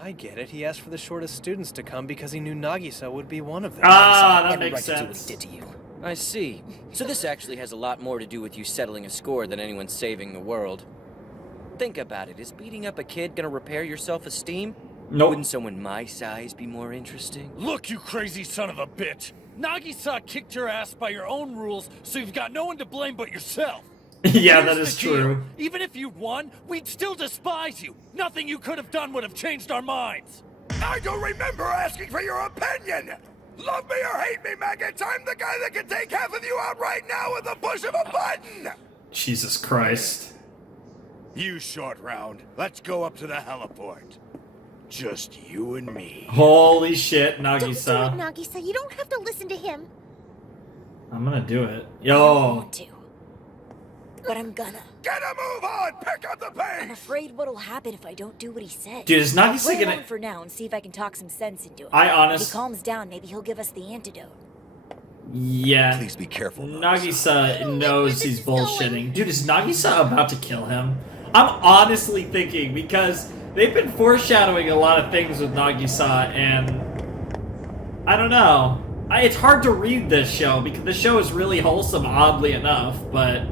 I get it. He asked for the shortest students to come because he knew Nagisa would be one of them. Ah, that Every makes right to do what sense. he did to you. I see. So this actually has a lot more to do with you settling a score than anyone saving the world. Think about it. Is beating up a kid gonna repair your self-esteem? Nope. Wouldn't someone my size be more interesting? Look, you crazy son of a bitch! Nagisa kicked your ass by your own rules, so you've got no one to blame but yourself. Yeah, Here's that is the deal. true. Even if you'd won, we'd still despise you. Nothing you could have done would have changed our minds. I don't remember asking for your opinion! Love me or hate me, maggots, I'm the guy that can take half of you out right now with the push of a button! Jesus Christ. You short round, let's go up to the heliport. Just you and me. Holy shit, Don't do it, Nagisa. Nagisa. You don't have to listen to him. I'm gonna do it. I don't Yo. want to. But I'm gonna. Get a move on! Pick up the pace! I'm afraid what'll happen if I don't do what he said. Dude, is Nagisa Play it gonna- on for now and see if I can talk some sense into him. If he calms down, maybe he'll give us the antidote. Yeah. Please be careful. Nagisa knows he's bullshitting. Dude, is Nagisa about to kill him? I'm honestly thinking, because they've been foreshadowing a lot of things with Nagisa, and I don't know. It's hard to read this show, because the show is really wholesome, oddly enough, but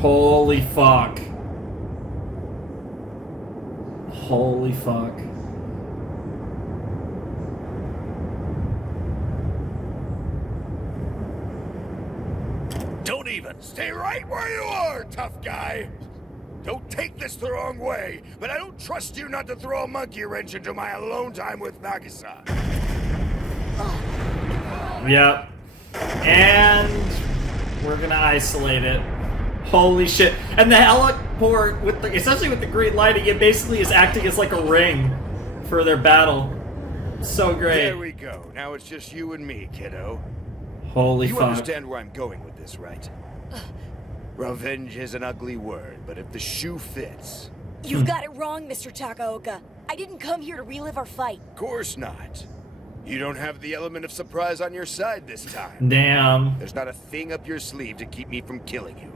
holy fuck. Holy fuck. Don't even. Stay right where you are, tough guy. Don't take this the wrong way, but I don't trust you not to throw a monkey wrench into my alone time with Nagisa. Yep. And we're gonna isolate it. Holy shit. And the heliport, with the, essentially with the green lighting, it basically is acting as like a ring for their battle. So great. There we go. Now it's just you and me, kiddo. Holy you fuck. understand where I'm going with this, right? Revenge is an ugly word, but if the shoe fits... You've got it wrong, Mr. Takaoka. I didn't come here to relive our fight. Of course not. You don't have the element of surprise on your side this time. Damn. There's not a thing up your sleeve to keep me from killing you.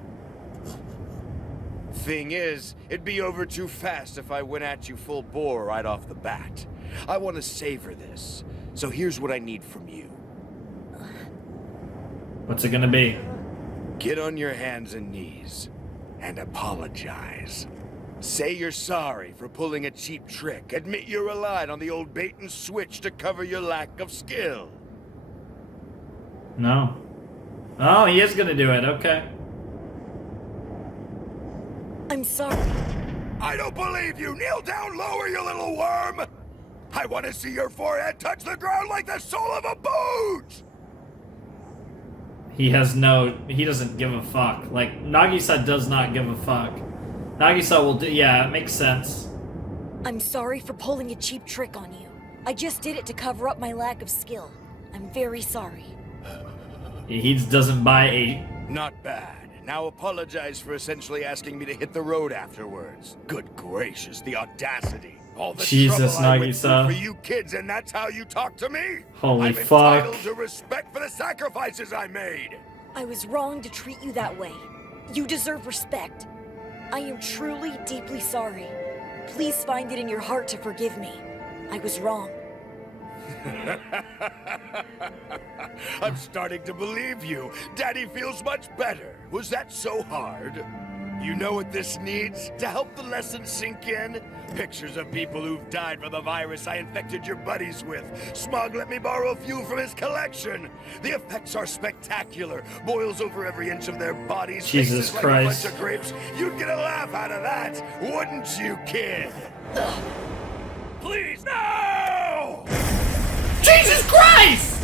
Thing is, it'd be over too fast if I went at you full bore right off the bat. I want to savor this. So here's what I need from you. What's it gonna be? Get on your hands and knees and apologize. Say you're sorry for pulling a cheap trick. Admit you relied on the old bait and switch to cover your lack of skill. No. Oh, he is gonna do it. Okay. I'm sorry. I don't believe you! Kneel down lower, you little worm! I want to see your forehead touch the ground like the sole of a boot! He doesn't give a fuck. Like, Nagisa does not give a fuck. Nagisa will do, yeah, it makes sense. I'm sorry for pulling a cheap trick on you. I just did it to cover up my lack of skill. I'm very sorry. He doesn't buy a... Not bad. Now apologize for essentially asking me to hit the road afterwards. Good gracious, the audacity. All the Jesus, trouble I went through Nagisa. for you kids, and that's how you talk to me? Holy I'm fuck. entitled to respect for the sacrifices I made. I was wrong to treat you that way. You deserve respect. I am truly, deeply sorry. Please find it in your heart to forgive me. I was wrong. I'm starting to believe you. Daddy feels much better. Was that so hard? You know what this needs? To help the lesson sink in? Pictures of people who've died from the virus I infected your buddies with. Smug let me borrow a few from his collection. The effects are spectacular. Boils over every inch of their bodies. Jesus faces Christ. like a bunch of grapes. You'd get a laugh out of that, wouldn't you, kid? Please, no! Jesus Christ!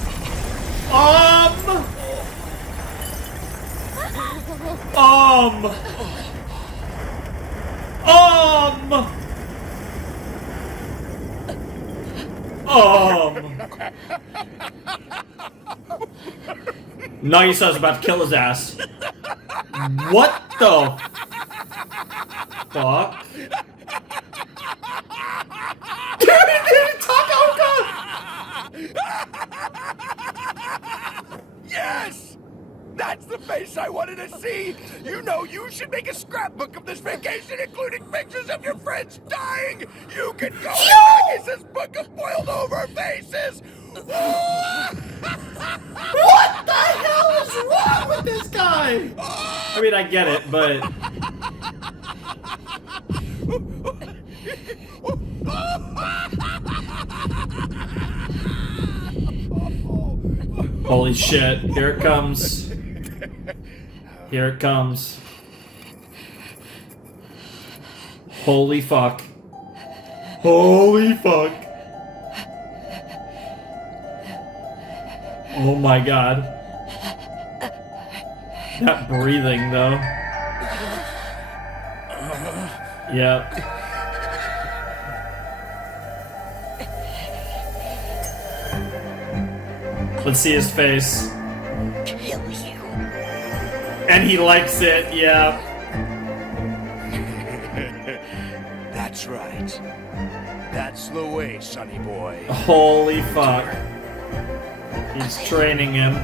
Nagisa's about to kill his ass. What the fuck? Takaoka! Yes! That's the face I wanted to see! You know, you should make a scrapbook of this vacation, including pictures of your friends dying! You can go in Nagisa's book of boiled over faces! What the hell is wrong with this guy? I mean, I get it, but... Holy shit, here it comes. Here it comes. Holy fuck. Holy fuck. Oh my god. That breathing, though. Yep. Let's see his face. Kill you. And he likes it, yeah. That's right. That's the way, sonny boy. Holy fuck. He's training him.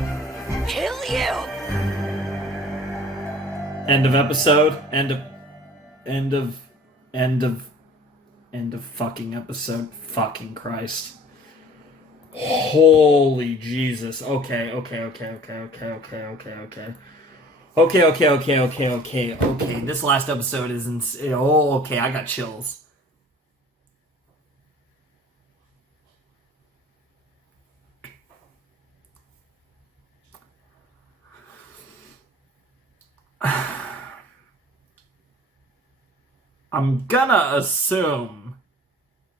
Kill you. End of episode. End of fucking episode. Fucking Christ. Holy Jesus. Okay. Okay. This last episode is insane. Oh, okay. I got chills. I'm gonna assume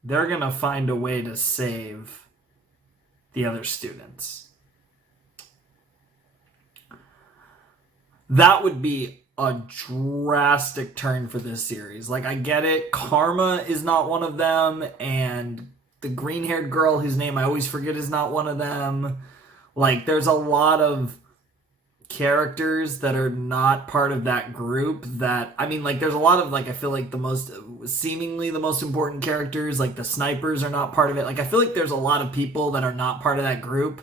they're gonna find a way to save the other students. That would be a drastic turn for this series. Like, I get it, Karma is not one of them, and the green-haired girl whose name I always forget is not one of them. Like, there's a lot of characters that are not part of that group that, I mean, like, there's a lot of, like, I feel like seemingly the most important characters, like the snipers are not part of it. Like, I feel like there's a lot of people that are not part of that group.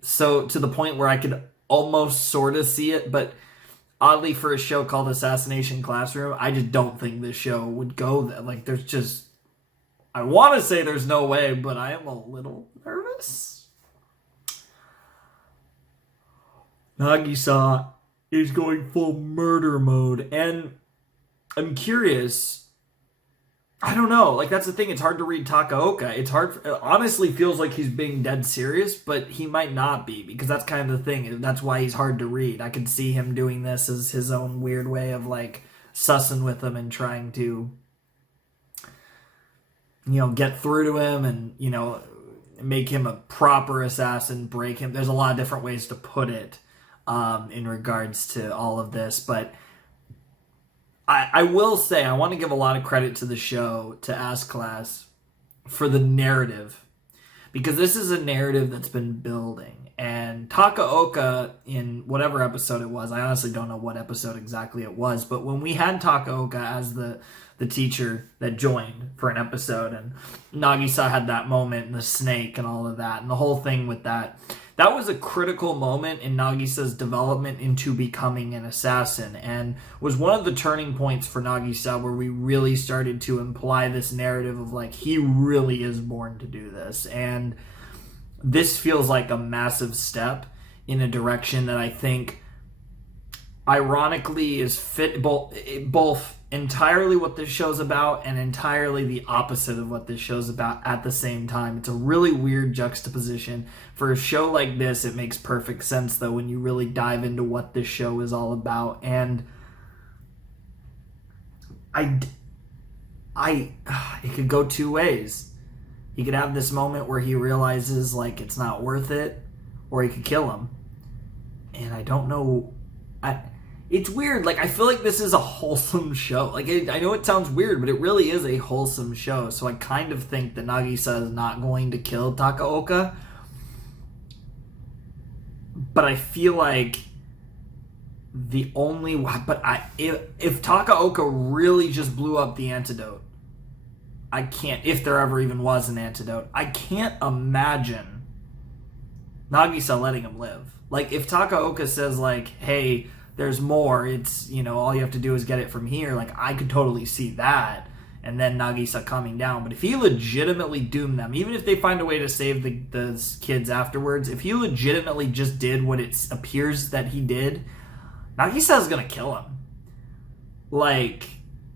So, to the point where I could almost sort of see it, but oddly for a show called Assassination Classroom, I just don't think this show would go there. Like, there's just, I want to say there's no way, but I am a little nervous. Nagisa is going full murder mode, and I'm curious. I don't know. Like, that's the thing. It's hard to read Takaoka. It honestly feels like he's being dead serious, but he might not be, because that's kind of the thing. That's why he's hard to read. I could see him doing this as his own weird way of, like, sussing with him and trying to, get through to him and, make him a proper assassin, break him. There's a lot of different ways to put it. In regards to all of this, but I will say I want to give a lot of credit to the show, to Ass Class, for the narrative, because this is a narrative that's been building, and Takaoka, in whatever episode it was, I honestly don't know what episode exactly it was, but when we had Takaoka as the teacher that joined for an episode, and Nagisa had that moment, and the snake and all of that, and the whole thing with that was a critical moment in Nagisa's development into becoming an assassin, and was one of the turning points for Nagisa where we really started to imply this narrative of, like, he really is born to do this. And this feels like a massive step in a direction that I think ironically is fit both entirely what this show's about and entirely the opposite of what this show's about at the same time. It's a really weird juxtaposition. For a show like this, it makes perfect sense, though, when you really dive into what this show is all about. And it could go two ways. He could have this moment where he realizes, like, it's not worth it, or he could kill him. And I don't know. It's weird. Like, I feel like this is a wholesome show. Like, I know it sounds weird, but it really is a wholesome show. So I kind of think that Nagisa is not going to kill Takaoka. but I feel like the only... But if Takaoka really just blew up the antidote, I can't... If there ever even was an antidote, I can't imagine Nagisa letting him live. Like, if Takaoka says, like, hey, there's more, it's, you know, all you have to do is get it from here, like, I could totally see that, and then Nagisa coming down. But if he legitimately doomed them, even if they find a way to save the kids afterwards, if he legitimately just did what it appears that he did, Nagisa's gonna kill him. Like,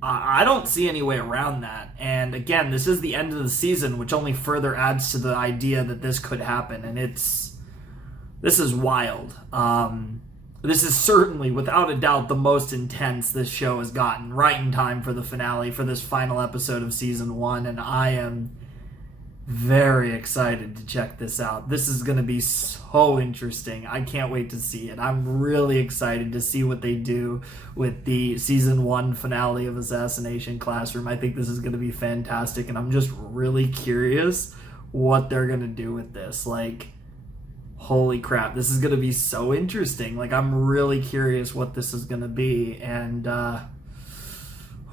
I don't see any way around that. And again, this is the end of the season, which only further adds to the idea that this could happen. And this is wild. This is certainly, without a doubt, the most intense this show has gotten, right in time for the finale, for this final episode of Season 1, and I am very excited to check this out. This is going to be so interesting. I can't wait to see it. I'm really excited to see what they do with the Season 1 finale of Assassination Classroom. I think this is going to be fantastic, and I'm just really curious what they're going to do with this. Like, holy crap, this is going to be so interesting. Like, I'm really curious what this is going to be. And,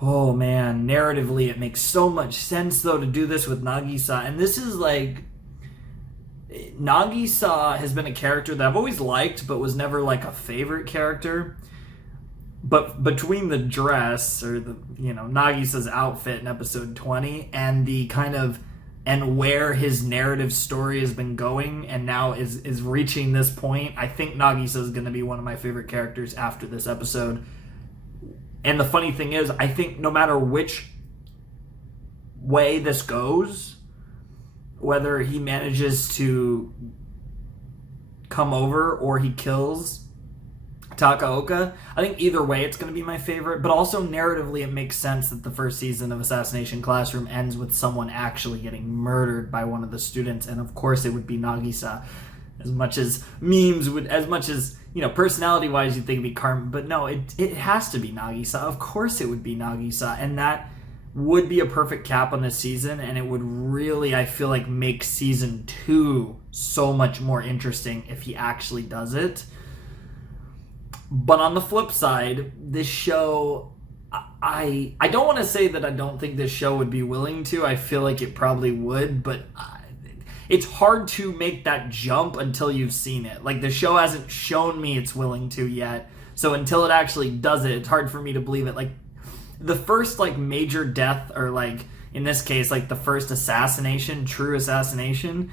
oh man, narratively, it makes so much sense, though, to do this with Nagisa. And this is like... Nagisa has been a character that I've always liked, but was never, like, a favorite character. But between the dress, or the, you know, Nagisa's outfit in episode 20, and the kind of... and where his narrative story has been going and now is reaching this point, I think Nagisa is going to be one of my favorite characters after this episode. And the funny thing is, I think no matter which way this goes, whether he manages to come over or he kills Takaoka, I think either way it's going to be my favorite. But also narratively, it makes sense that the first season of Assassination Classroom ends with someone actually getting murdered by one of the students, and of course it would be Nagisa. As much as memes would, as much as, you know, personality wise you'd think it'd be Carmen, but no, it has to be Nagisa. Of course it would be Nagisa, and that would be a perfect cap on this season, and it would really, I feel like, make season 2 so much more interesting if he actually does it. But on the flip side, this show, I don't want to say that I don't think this show would be willing to. I feel like it probably would, but it's hard to make that jump until you've seen it. Like, the show hasn't shown me it's willing to yet, so until it actually does it, it's hard for me to believe it. Like, the first, like, major death, or, like, in this case, like, the first assassination, true assassination,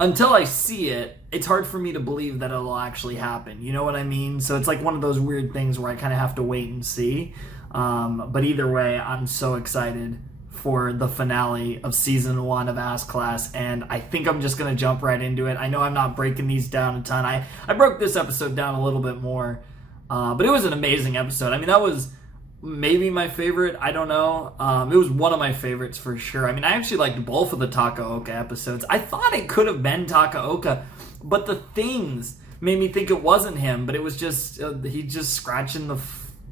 until I see it, it's hard for me to believe that it'll actually happen. You know what I mean? So it's like one of those weird things where I kind of have to wait and see. But either way, I'm so excited for the finale of Season 1 of Ass Class, and I think I'm just going to jump right into it. I know I'm not breaking these down a ton. I broke this episode down a little bit more, but it was an amazing episode. I mean, that was maybe my favorite. I don't know. It was one of my favorites for sure. I mean, I actually liked both of the Takaoka episodes. I thought it could have been Takaoka, but the things made me think it wasn't him, but it was just, he's just scratching the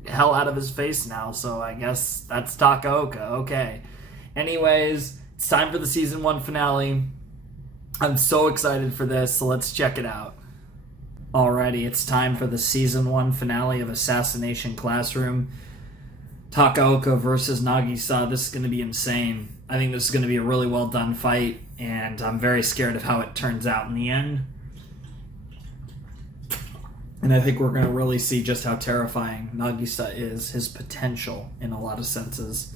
hell out of his face now, so I guess that's Takaoka. Okay. Anyways, it's time for the Season 1 finale. I'm so excited for this, so let's check it out. Alrighty, it's time for the Season 1 finale of Assassination Classroom. Takaoka versus Nagisa. This is going to be insane. I think this is going to be a really well done fight, and I'm very scared of how it turns out in the end. And I think we're going to really see just how terrifying Nagisa is, his potential in a lot of senses.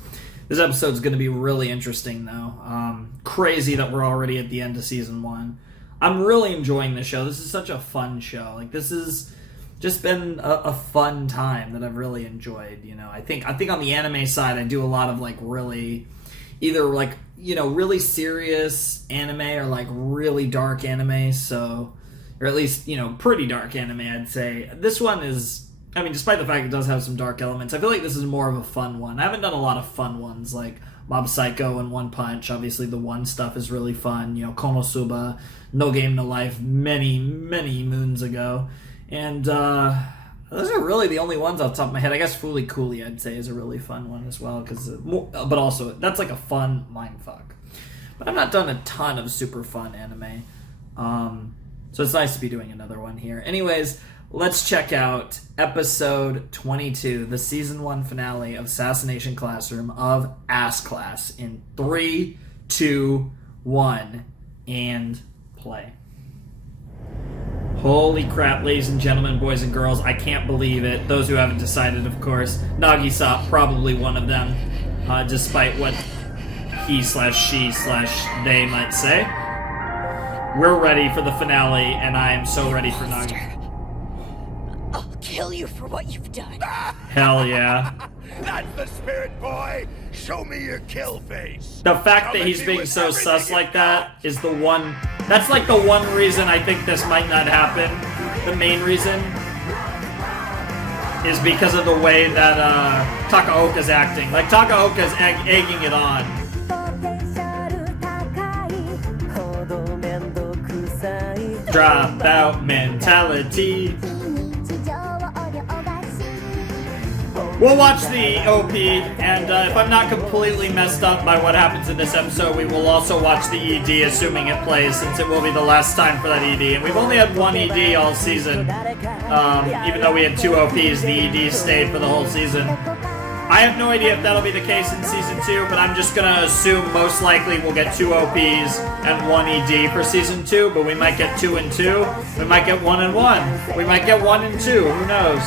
This episode's going to be really interesting, though. Crazy that we're already at the end of Season 1. I'm really enjoying this show. This is such a fun show. Like, this is just been a fun time that I've really enjoyed. You know, I think on the anime side, I do a lot of, like, really, either, like, you know, really serious anime or, like, really dark anime. So, or at least, you know, pretty dark anime, I'd say. This one is, I mean, despite the fact it does have some dark elements, I feel like this is more of a fun one. I haven't done a lot of fun ones, like Mob Psycho and One Punch. Obviously, the One stuff is really fun. You know, Konosuba, No Game No Life, many, many moons ago. And those are really the only ones off the top of my head. I guess Fooly Cooly, I'd say, is a really fun one as well. But also, that's like a fun mindfuck. But I've not done a ton of super fun anime. So it's nice to be doing another one here. Anyways, let's check out episode 22, the season 1 finale of Assassination Classroom of Ass Class in 3, 2, 1, and play. Holy crap, ladies and gentlemen, boys and girls, I can't believe it. Those who haven't decided, of course. Nagisa, probably one of them, despite what he/she/they might say. We're ready for the finale, and I am so ready for Nagisa. I'll kill you for what you've done. Hell yeah. That's the spirit, boy! Show me your kill face! The fact that he's being so sus like that is the one... That's like the one reason I think this might not happen. The main reason is because of the way that Takaoka's acting. Like, Takaoka's egging it on. Dropout mentality. We'll watch the OP, and if I'm not completely messed up by what happens in this episode, we will also watch the ED, assuming it plays, since it will be the last time for that ED. And we've only had one ED all season. Even though we had 2 OPs, the ED stayed for the whole season. I have no idea if that'll be the case in Season 2, but I'm just gonna assume most likely we'll get 2 OPs and 1 ED for Season 2, but we might get 2 and 2. We might get 1 and 1. We might get 1 and 2. Who knows?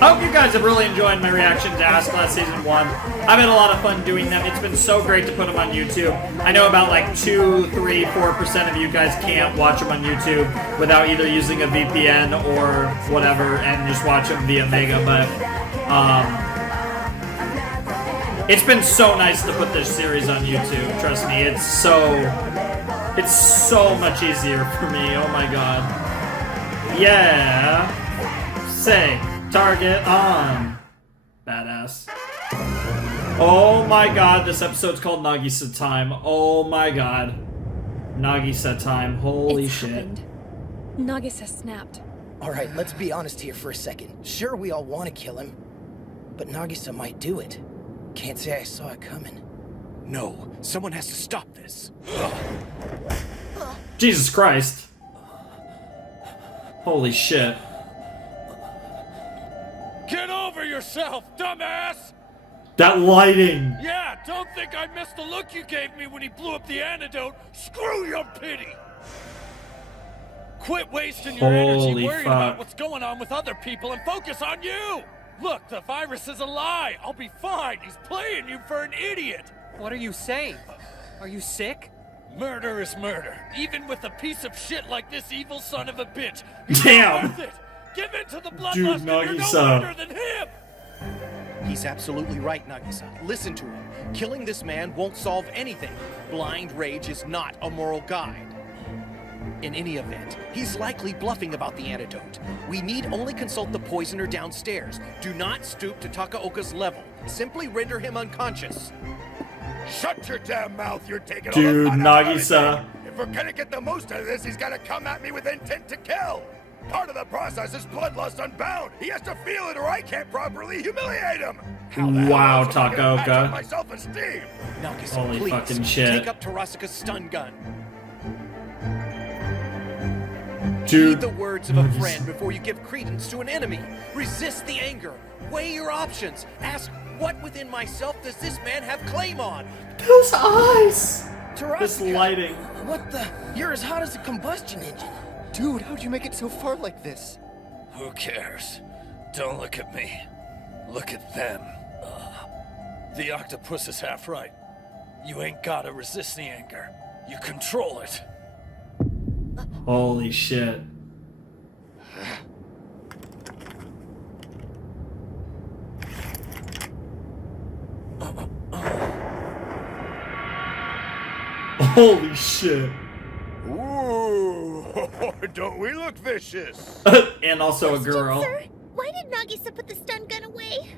I hope you guys have really enjoyed my reaction to Ass Class Season 1. I've had a lot of fun doing them. It's been so great to put them on YouTube. I know about like 2, 3, 4% of you guys can't watch them on YouTube without either using a VPN or whatever and just watch them via Mega, but it's been so nice to put this series on YouTube. Trust me, it's so much easier for me. Oh my god. Yeah. Say. Target on. Badass. Oh my god, this episode's called Nagisa Time. Oh my god. Nagisa Time. Holy shit. Happened. Nagisa snapped. Alright, let's be honest here for a second. Sure, we all want to kill him, but Nagisa might do it. Can't say I saw it coming. No, someone has to stop this. Jesus Christ. Holy shit. Get over yourself, dumbass! That lighting! Yeah, don't think I missed the look you gave me when he blew up the antidote. Screw your pity! Quit wasting your energy worrying about what's going on with other people and focus on you! Look, the virus is a lie. I'll be fine. He's playing you for an idiot. What are you saying? Are you sick? Murder is murder. Even with a piece of shit like this evil son of a bitch. Damn! Worth it. Give in to the bloodlust. Dude, You're no Nagisa. better than him. He's absolutely right, Nagisa. Listen to him. Killing this man won't solve anything. Blind rage is not a moral guide. In any event, he's likely bluffing about the antidote. We need only consult the poisoner downstairs. Do not stoop to Takaoka's level. Simply render him unconscious. Shut your damn mouth, you're taking Dude, all the fun out of Nagisa. everything. If we're gonna get the most out of this, he's gotta come at me with intent to kill. Part of the process is bloodlust unbound. He has to feel it or I can't properly humiliate him. Wow, Patch up Takaoka. my self-esteem. Nagisa, Holy please, fucking shit. take up Tarasuka's stun gun. Dude. Read the words of a friend before you give credence to an enemy. Resist the anger. Weigh your options. Ask, what within myself does this man have claim on? Those eyes! Tarasuka, This lighting. What the? You're as hot as a combustion engine. Dude, how'd you make it so far like this? Who cares? Don't look at me. Look at them. The octopus is half right. You ain't gotta resist the anger. You control it. Holy shit. Holy shit. Ooh, don't we look vicious? And also a girl. Sir, why did Nagisa put the stun gun away?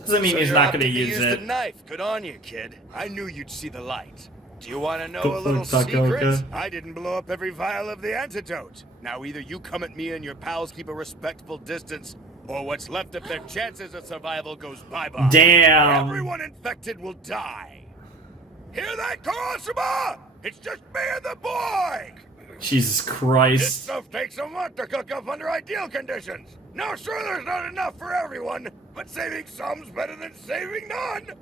Doesn't mean he's not going to use the it. knife. Good on you, kid. I knew you'd see the light. Do you want to know Go a little for it, Takaoka. secret? I didn't blow up every vial of the antidote. Now either you come at me and your pals keep a respectful distance, Or what's left of their chances of survival goes bye-bye. Damn. Everyone infected will die. Hear that, Kuroshiba? It's just me and the boy! Jesus This Christ. stuff takes a month to cook up under ideal conditions. Now, sure, there's not enough for everyone, but saving some's better than saving none.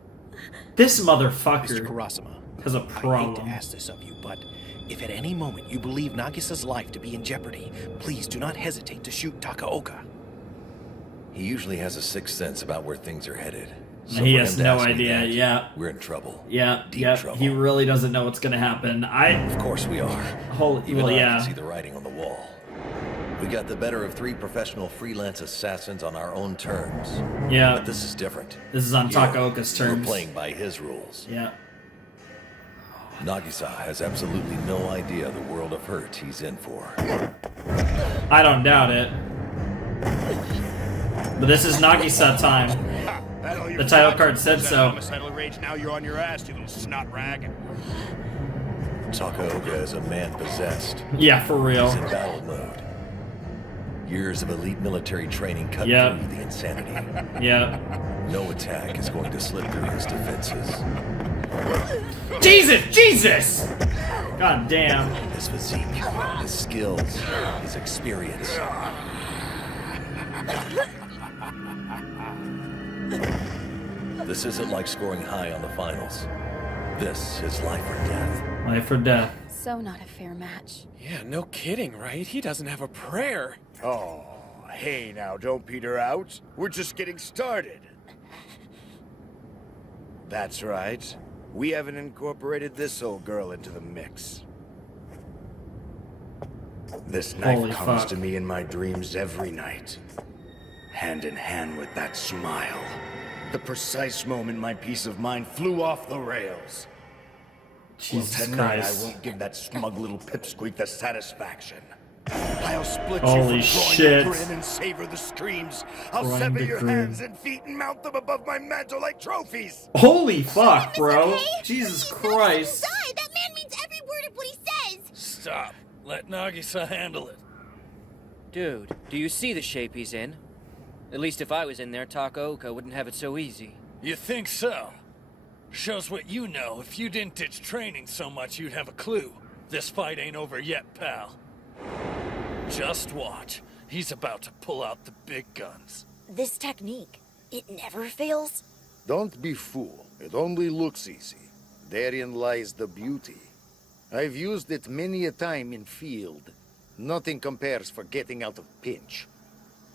This motherfucker Mr. Kurosama, has a I hate to problem. ask this of you, but if at any moment you believe Nagisa's life to be in jeopardy, please do not hesitate to shoot Takaoka. He usually has a sixth sense about where things are headed. So He for has him to no ask me idea, that, yeah. We're in trouble. Yeah, Deep yeah. trouble. He really doesn't know what's gonna happen. Of course we are. Even Well, I yeah. can see the writing on the wall. We got the better of 3 professional freelance assassins on our own terms. Yeah. But this is different. This is on Here, Takaoka's terms. We're playing by his rules. Yeah. Nagisa has absolutely no idea the world of hurt he's in for. I don't doubt it. But this is Nagisa time. The title card said so. Homicidal rage, now you're on your ass, you little snot rag. Takaoka is a man possessed. Yeah, for real. He's in battle mode. Years of elite military training cut Yep. through the insanity. Yeah. No attack is going to slip through his defenses. Jesus! God damn. His physique, his skills, his experience. This isn't like scoring high on the finals. This is life or death. Life or death. So not a fair match. Yeah, no kidding, right? He doesn't have a prayer. Oh, hey now, don't peter out. We're just getting started. That's right. We haven't incorporated this old girl into the mix. This knife Holy comes fuck. to me in my dreams every night. Hand in hand with that smile. The precise moment my peace of mind flew off the rails. Jesus Well, tonight Christ. I won't give that smug little pipsqueak the satisfaction. I'll split Holy you from groin shit. to grin and savor the screams. I'll Groin sever to your grin. hands and feet and mount them above my mantle like trophies. Holy fuck, bro. Jesus Christ. That man means every word of what he says. Stop. Let Nagisa handle it. Dude, do you see the shape he's in? At least if I was in there, Takaoka wouldn't have it so easy. You think so? Shows what you know. If you didn't ditch training so much, you'd have a clue. This fight ain't over yet, pal. Just watch. He's about to pull out the big guns. This technique, it never fails? Don't be fool. It only looks easy. Therein lies the beauty. I've used it many a time in field. Nothing compares for getting out of pinch.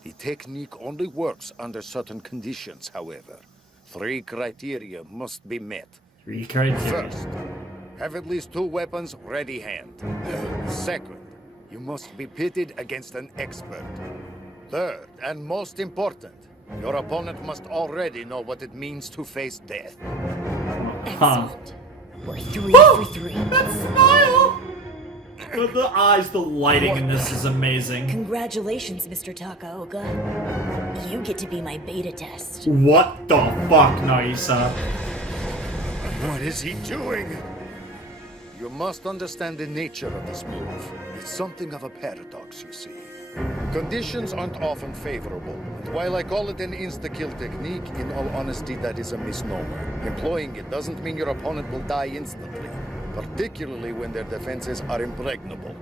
The technique only works under certain conditions, however. 3 criteria must be met. 3 criteria. First, have at least 2 weapons ready hand. Second, you must be pitted against an expert. Third, and most important, your opponent must already know what it means to face death. Excellent. We're 3 for 3. That smile! The eyes, the lighting in this is amazing. Congratulations, Mr. Takaoka. You get to be my beta test. What the fuck, Nagisa? What is he doing? You must understand the nature of this move. It's something of a paradox, you see. Conditions aren't often favorable, and while I call it an insta-kill technique, in all honesty, that is a misnomer. Employing it doesn't mean your opponent will die instantly, particularly when their defenses are impregnable.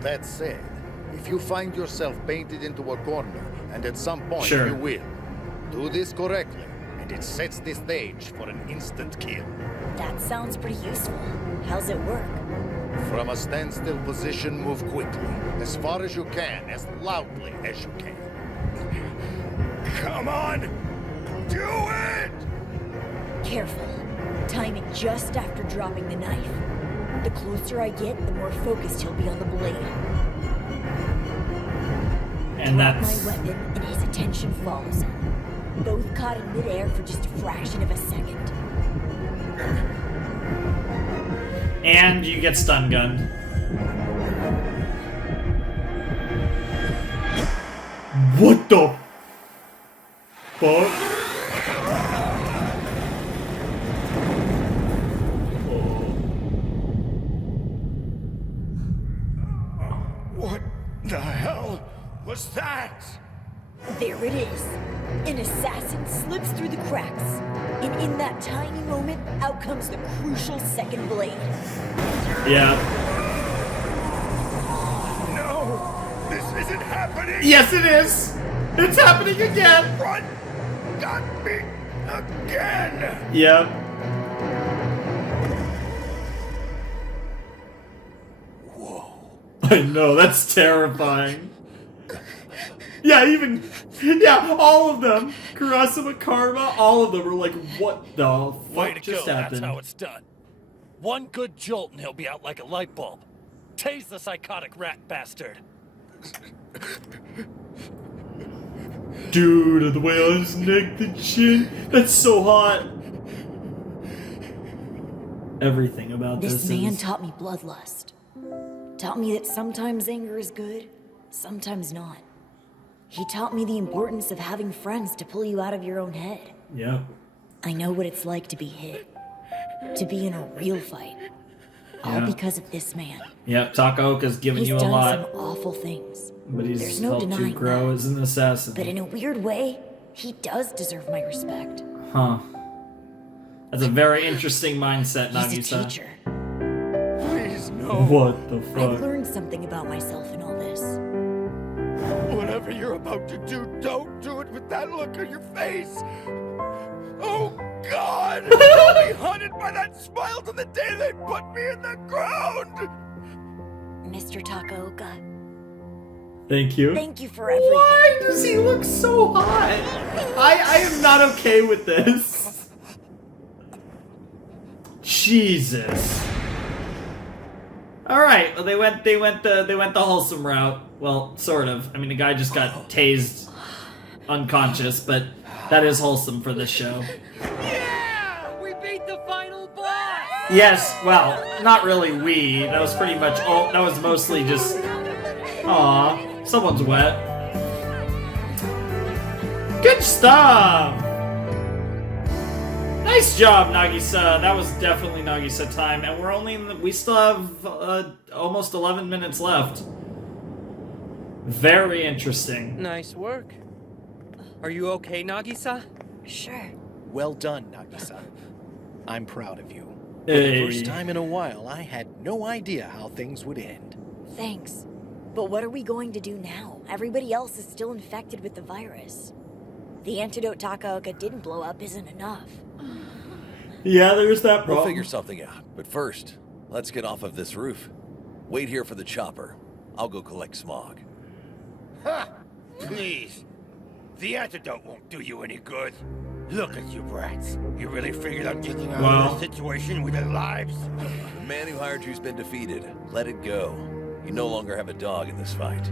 That said, if you find yourself painted into a corner, and at some point Sure. you will, do this correctly, and it sets the stage for an instant kill. That sounds pretty useful. How's it work? From a standstill position, move quickly. As far as you can, as loudly as you can. Come on! Do it! Careful. Time it just after dropping the knife. The closer I get, the more focused he'll be on the blade. And Drop that's... my weapon, and his attention follows him. Both caught in midair for just a fraction of a second. And you get stun gunned. What the fuck? What the hell was that? There it is. An assassin slips through the cracks. And in that tiny moment, out comes the crucial second blade. Yeah. No! This isn't happening! Yes, it is! It's happening again! Run! Got me again! Yep. Whoa. I know, that's terrifying. Yeah, all of them. Kurasama, Karma, all of them are like, what the Way fuck to just go, happened? that's how it's done. One good jolt and he'll be out like a light bulb. Tase the psychotic rat bastard. Dude, the way on his neck, the chin, that's so hot. Everything about This this man is... taught me bloodlust. Taught me that sometimes anger is good, sometimes not. He taught me the importance of having friends to pull you out of your own head. Yep. I know what it's like to be hit. To be in a real fight. All Yeah. because of this man. Yep, Takaoka's given He's you a done lot. some awful things. But he's There's no helped you denying grow that. as an assassin. But in a weird way, he does deserve my respect. Huh. That's a very interesting mindset, He's a Nagisa. teacher. Please, no. What the I've fuck? learned something about myself in all this. Whatever you're about to do, don't do it with that look on your face. Oh, God! I'll be haunted by that smile to the day they put me in the ground! Mr. Takaoka, Thank you. thank you for everything. Why does he look so hot? I am not okay with this. Jesus. All right. Well, they went the wholesome route. Well, sort of. I mean, the guy just got tased, unconscious, but that is wholesome for this show. Yeah! We beat the final boss! Yes. Well, not really. That was pretty much all. That was mostly just. Aw, someone's wet. Good stuff. Nice job, Nagisa. That was definitely Nagisa time, and we're only we still have almost 11 minutes left. Very interesting. Nice work. Are you okay, Nagisa? Sure. Well done, Nagisa. I'm proud of you. For Hey. the first time in a while, I had no idea how things would end. Thanks. But what are we going to do now? Everybody else is still infected with the virus. The antidote Takaoka didn't blow up isn't enough. Yeah, there's that problem. We'll figure something out. But first, let's get off of this roof. Wait here for the chopper. I'll go collect Smog. Ha! Please. The antidote won't do you any good. Look at you brats. You really figured out getting out of this situation with your lives? The man who hired you's been defeated. Let it go. You no longer have a dog in this fight.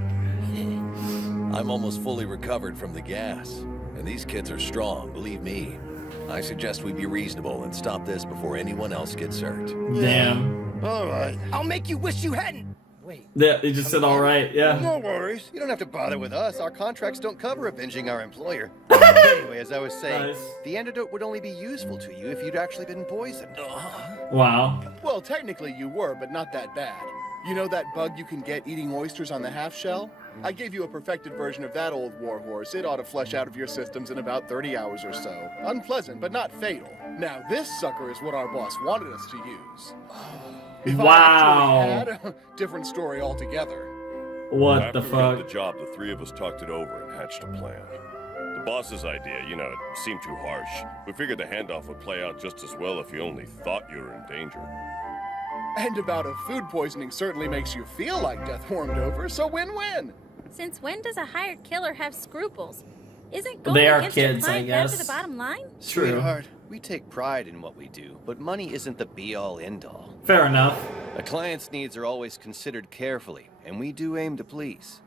I'm almost fully recovered from the gas. And these kids are strong, believe me. I suggest we be reasonable and stop this before anyone else gets hurt. Damn. All right. I'll make you wish you hadn't. Wait. Yeah, he just said all right. Yeah. No worries. You don't have to bother with us. Our contracts don't cover avenging our employer. Anyway, as I was saying, Nice. the antidote would only be useful to you if you'd actually been poisoned. Wow. Well, technically you were, but not that bad. You know that bug you can get eating oysters on the half shell? I gave you a perfected version of that old warhorse. It ought to flush out of your systems in about 30 hours or so. Unpleasant, but not fatal. Now, this sucker is what our boss wanted us to use. If Wow. I actually had, different story altogether. What After the we got fuck? the job, the three of us talked it over and hatched a plan. The boss's idea, you know, it seemed too harsh. We figured the handoff would play out just as well if you only thought you were in danger. And about a food poisoning certainly makes you feel like death warmed over, so win-win. Since when does a hired killer have scruples? Isn't Well, going they are against your kids, I client bad for guess. the bottom line? True. Sweetheart, we take pride in what we do, but money isn't the be-all, end-all. Fair enough. A client's needs are always considered carefully, and we do aim to please.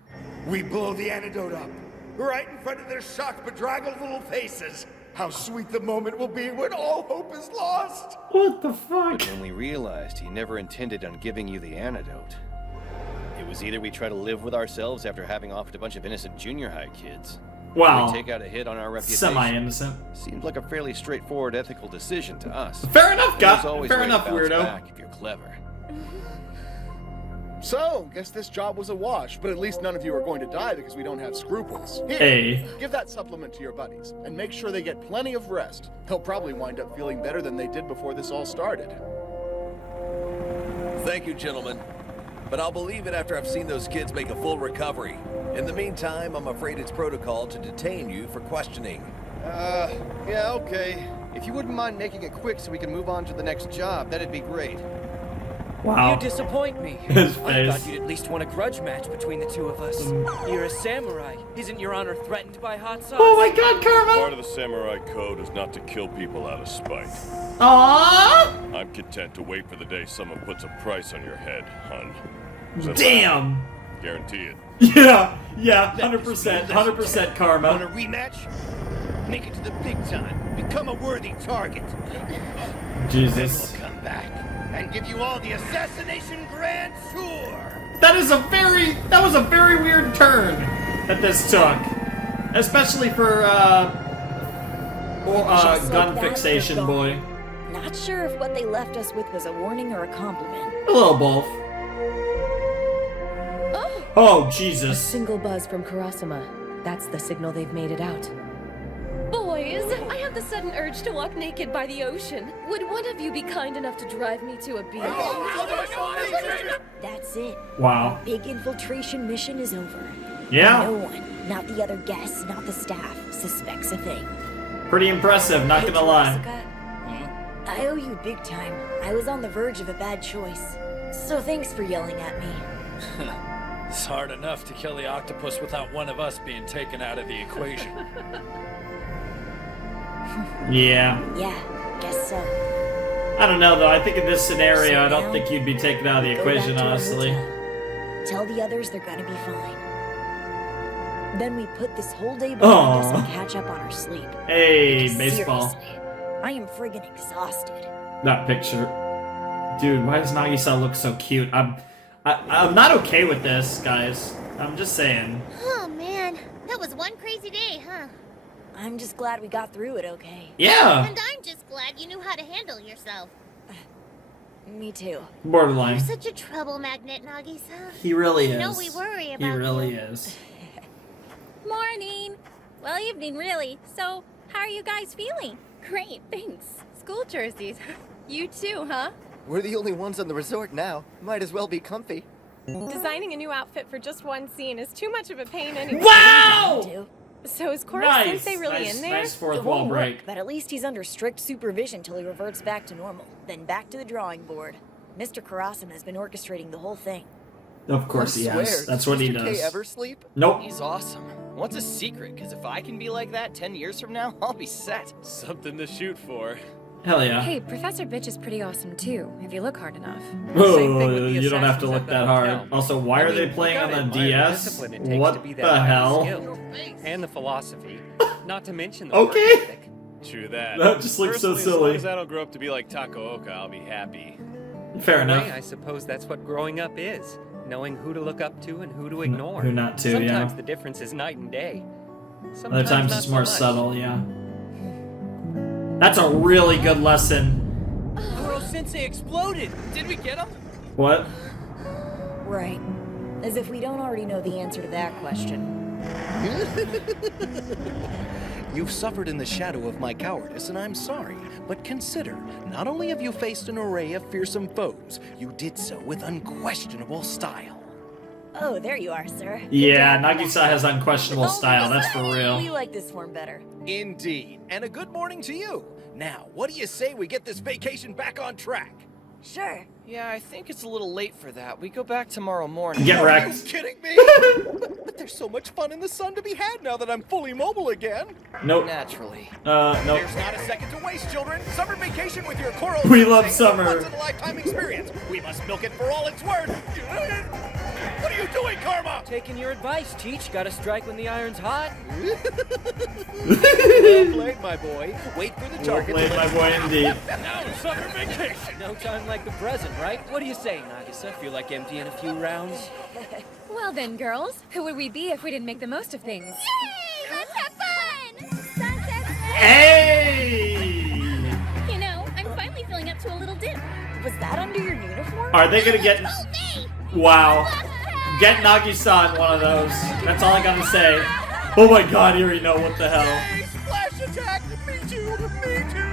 We blow the antidote up, right in front of their shocked, bedraggled little faces. How sweet the moment will be when all hope is lost. What the fuck? But when we realized he never intended on giving you the antidote, it was either we try to live with ourselves after having offered a bunch of innocent junior high kids, Wow. or we take out a hit on our reputation. Semi-innocent. Seems like a fairly straightforward ethical decision to us. Fair enough, There's guy. always Fair a way to enough, bounce weirdo. back if you're clever. So, guess this job was a wash, but at least none of you are going to die because we don't have scruples. Here, Hey. give that supplement to your buddies, and make sure they get plenty of rest. They'll probably wind up feeling better than they did before this all started. Thank you, gentlemen. But I'll believe it after I've seen those kids make a full recovery. In the meantime, I'm afraid it's protocol to detain you for questioning. Yeah, okay. If you wouldn't mind making it quick so we can move on to the next job, that'd be great. Wow. You disappoint me. His I thought face. you'd at least want a grudge match between the two of us. You're a samurai. Isn't your honor threatened by hot sauce? Oh my god, Karma! Part of the samurai code is not to kill people out of spite. Aww! I'm content to wait for the day someone puts a price on your head, hun. Simple. Damn! Guarantee it. Yeah, 100%, 100% Karma. Want a rematch? Make it to the big time. Become a worthy target. Jesus. We'll come back and give you all the Assassination Grand Tour. That was a very weird turn that this took. Especially for, gun fixation boy. Not sure if what they left us with was a warning or a compliment. A little both. Oh, Jesus. A single buzz from Kurasama. That's the signal they've made it out. Boys, I have the sudden urge to walk naked by the ocean. Would one of you be kind enough to drive me to a beach? That's it. Wow. Big infiltration mission is over. Yeah. No one, not the other guests, not the staff, suspects a thing. Pretty impressive, not gonna lie. I owe you big time. I was on the verge of a bad choice. So thanks for yelling at me. It's hard enough to kill the octopus without one of us being taken out of the equation. Yeah. Yeah, guess so. I don't know though, I think in this scenario, I don't think you'd be taken out of the Go equation, back to our honestly. hotel. Tell the others they're gonna be fine. Then we put this whole day behind us and catch up on our sleep. Hey, Because baseball. seriously, I am friggin' exhausted. That picture. Dude, why does Nagisa look so cute? I'm not okay with this, guys. I'm just saying. Oh man, that was one crazy day, huh? I'm just glad we got through it okay. Yeah. And I'm just glad you knew how to handle yourself. Me too. Borderline. You're such a trouble magnet, Nagisa. He really is. No, we worry about He really you. is. Morning. Well, evening, really. So, how are you guys feeling? Great, thanks. School jerseys. You too, huh? We're the only ones on the resort now. Might as well be comfy. Designing a new outfit for just one scene is too much of a pain anyway. Wow! So is Koro Nice. Sensei really Nice, in there? nice fourth It wall won't break. work, but at least he's under strict supervision till he reverts back to normal. Then back to the drawing board. Mr. Kurasama has been orchestrating the whole thing. Of course he has. Swear, That's what he Mr. K does. ever sleep? Nope. He's awesome. What's a secret? Because if I can be like that 10 years from now, I'll be set. Something to shoot for. Hell yeah. Hey, Professor Bitch is pretty awesome too, if you look hard enough. Oh, you don't have to look that hard. Also, why are they playing on the DS? What the hell? And the philosophy. Not to mention the Okay. work ethic. True that. That just looks so Personally, silly. As long as I don't grow up to be like Takaoka, I'll be happy. Fair In a way, enough. I suppose that's what growing up is. Knowing who to look up to and who to ignore. who not to, Sometimes yeah. the difference is night and day. Other times not it's so more much. subtle, yeah. That's a really good lesson. Koro Sensei exploded! Did we get him? What? Right. As if we don't already know the answer to that question. You've suffered in the shadow of my cowardice, and I'm sorry. But consider, not only have you faced an array of fearsome foes, you did so with unquestionable style. Oh, there you are, sir. Yeah, Nagisa has unquestionable style, that's for We real. like this form better. Indeed. And a good morning to you. Now, what do you say we get this vacation back on track? Sure. Yeah, I think it's a little late for that. We go back tomorrow morning. Get Are wrecked. you kidding me? But there's so much fun in the sun to be had now that I'm fully mobile again. Nope. Naturally. Nope. There's not a second to waste, children. Summer vacation with your Koro We Sensei love is a summer. once-in-a-lifetime experience. We must milk it for all it's worth. What are you doing, Karma? Taking your advice, Teach. Gotta strike when the iron's hot. Well played, my boy. Wait for the Well target. played, to my let boy, you down. indeed. Now it's summer vacation. No time like the present, right? What do you say, Nagisa? Feel like emptying a few rounds? Well then, girls, who would we be if we didn't make the most of things? Yay! Let's have fun! Sunset! Hey! You know, I'm finally feeling up to a little dip. Was that under your uniform? Are they gonna get... Wow. Get Nagisa on one of those. That's all I gotta say. Oh my god, here we know what the hell. Hey, splash attack! Me too! Me too!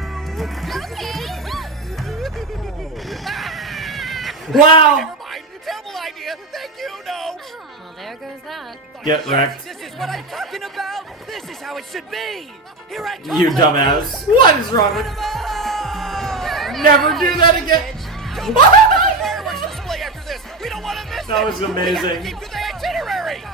Wow! Never mind! Terrible idea! Thank you, no! Well, there goes that. Get wrecked. This is what I'm talking about. This is how it should be. Here I come. You dumbass. What is wrong with... Never do that again. Fireworks display after this! We don't want to miss That it! was amazing. Keep to the itinerary!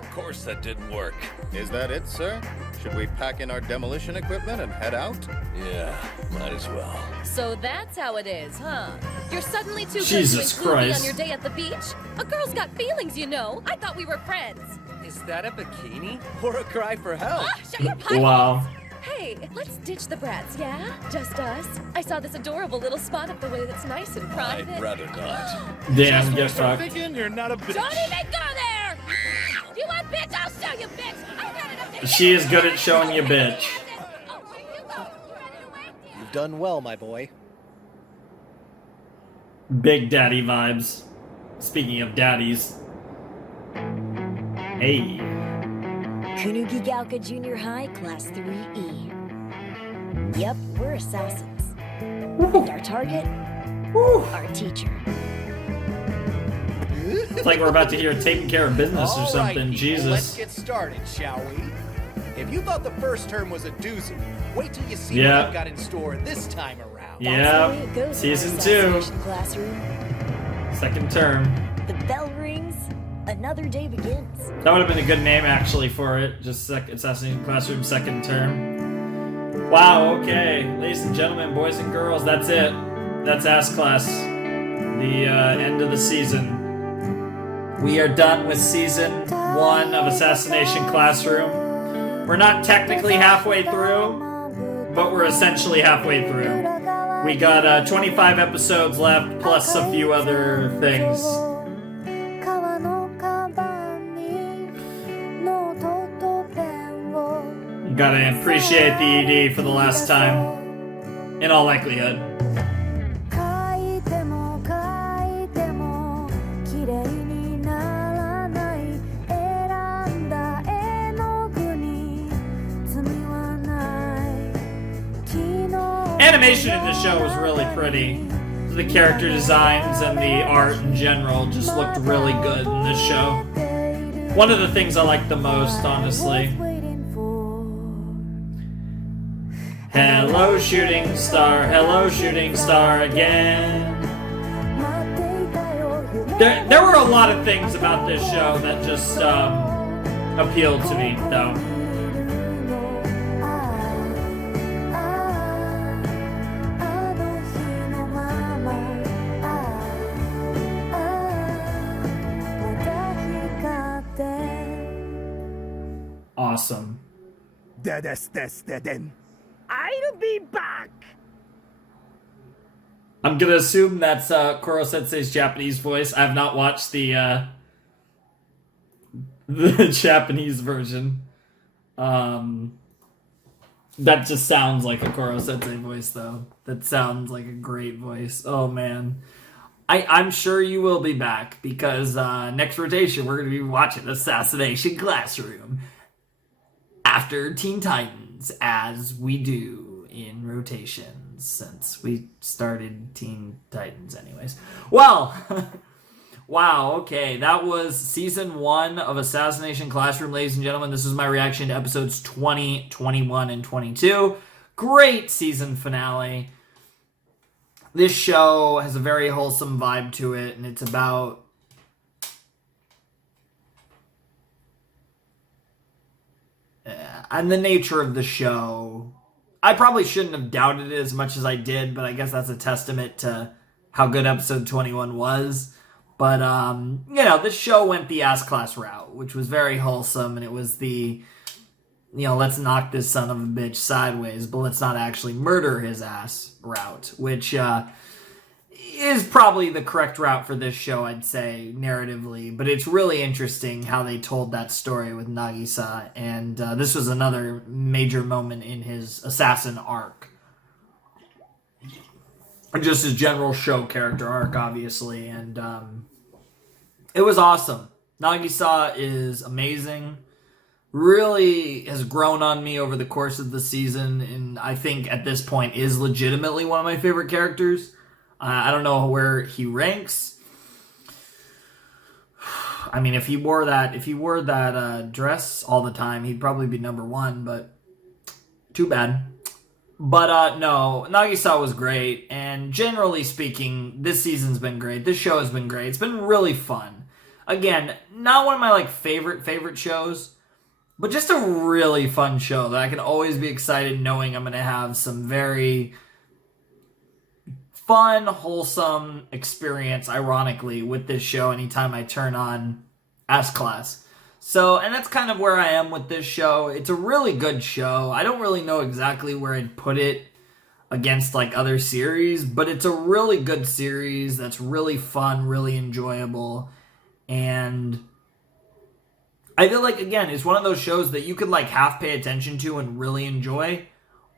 Of course that didn't work. Is that it, sir? Should we pack in our demolition equipment and head out? Yeah, might as well. So that's how it is, huh? You're suddenly too Jesus good to include me on Christ. your day at the beach? A girl's got feelings, you know. I thought we were friends. Is that a bikini? Or a cry for help? Ah, shut your pipe! Wow. Hey, let's ditch the brats, yeah? Just us? I saw this adorable little spot up the way that's nice and private. I'd rather not. Damn, get fucked. Thinking you're not a bitch. Don't even go there! You want bitch? I'll show you bitch! I got it up there. She is good at showing you bitch. You've done well, my boy. Big daddy vibes. Speaking of daddies. Hey. Kunugigaoka Junior High, Class 3E. Yep, we're assassins. And our target? Our teacher. It's like we're about to hear taking care of business or All right, something. people, Jesus. Let's get started, shall we? If you thought the first term was a doozy, wait till you see Yeah. what I've got in store this time around. Yeah. That's the way it goes in our Season 2. Assassination Classroom. Second term. The bell rings, another day begins. That would have been a good name actually for it. Just Assassination Classroom second term. Wow, okay. Ladies and gentlemen, boys and girls, that's it. That's Ass Class. The end of the season. We are done with season 1 of Assassination Classroom. We're not technically halfway through, but we're essentially halfway through. We got 25 episodes left, plus a few other things. Gotta appreciate the ED for the last time, in all likelihood. Animation in this show was really pretty. The character designs and the art in general just looked really good in this show. One of the things I liked the most, honestly. Hello, shooting star again. There were a lot of things about this show that just appealed to me, though. Awesome. I'll be back. I'm gonna assume that's Koro Sensei's Japanese voice. I have not watched the Japanese version. That just sounds like a Koro Sensei voice, though. That sounds like a great voice. Oh man, I'm sure you will be back because next rotation we're gonna be watching Assassination Classroom after Teen Titans, as we do in rotations since we started Teen Titans anyways. Well, wow, okay, that was season 1 of Assassination Classroom, ladies and gentlemen. This is my reaction to episodes 20, 21, and 22. Great season finale. This show has a very wholesome vibe to it, and it's about and the nature of the show. I probably shouldn't have doubted it as much as I did, but I guess that's a testament to how good episode 21 was. But, this show went the ass class route, which was very wholesome, and it was the, let's knock this son of a bitch sideways, but let's not actually murder his ass route, which, is probably the correct route for this show, I'd say, narratively. But it's really interesting how they told that story with Nagisa, and this was another major moment in his assassin arc. Just his general show character arc, obviously, and it was awesome. Nagisa is amazing. Really has grown on me over the course of the season, and I think at this point is legitimately one of my favorite characters. I don't know where he ranks. I mean, if he wore that dress all the time, he'd probably be number one, but too bad. But no, Nagisa was great, and generally speaking, this season's been great. This show has been great. It's been really fun. Again, not one of my favorite shows, but just a really fun show that I can always be excited knowing I'm going to have some very fun, wholesome experience, ironically, with this show anytime I turn on S-Class. So, and that's kind of where I am with this show. It's a really good show. I don't really know exactly where I'd put it against like other series, but it's a really good series that's really fun, really enjoyable. And I feel like, again, it's one of those shows that you could like half pay attention to and really enjoy,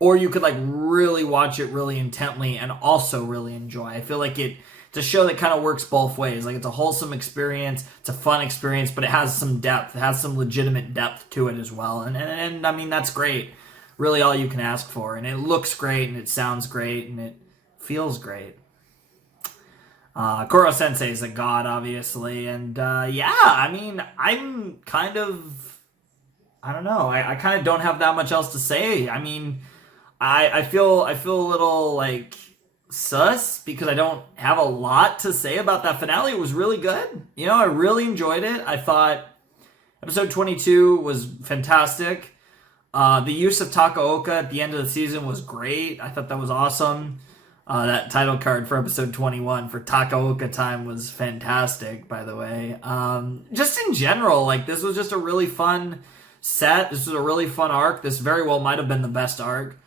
or you could like really watch it really intently and also really enjoy. I feel like it's a show that kind of works both ways. Like, it's a wholesome experience, it's a fun experience, but it has some depth. It has some legitimate depth to it as well. And I mean, that's great. Really all you can ask for. And it looks great, and it sounds great, and it feels great. Koro Sensei is a god, obviously. And yeah, I mean, I'm kind of, I don't know. I kind of don't have that much else to say. I mean, I feel a little like sus because I don't have a lot to say about that finale. It was really good. You know, I really enjoyed it. I thought episode 22 was fantastic. The use of Takaoka at the end of the season was great. I thought that was awesome. That title card for episode 21 for Takaoka time was fantastic, by the way. Just in general, like, this was just a really fun set. This was a really fun arc. This very well might have been the best arc.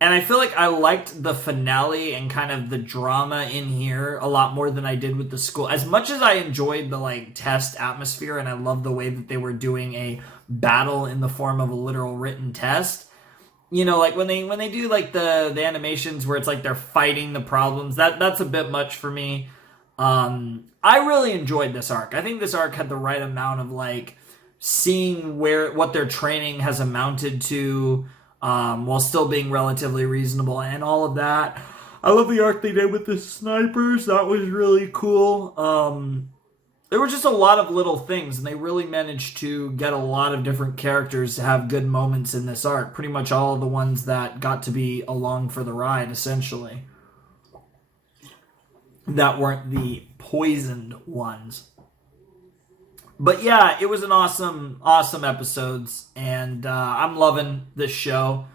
And I feel like I liked the finale and kind of the drama in here a lot more than I did with the school. As much as I enjoyed the like test atmosphere and I love the way that they were doing a battle in the form of a literal written test, you know, like when they do like the animations where it's like they're fighting the problems, that's a bit much for me. I really enjoyed this arc. I think this arc had the right amount of like seeing what their training has amounted to, while still being relatively reasonable and all of that. I love the arc they did with the snipers. That was really cool. There were just a lot of little things, and they really managed to get a lot of different characters to have good moments in this arc. Pretty much all of the ones that got to be along for the ride, essentially. That weren't the poisoned ones. But yeah, it was an awesome episodes, and I'm loving this show.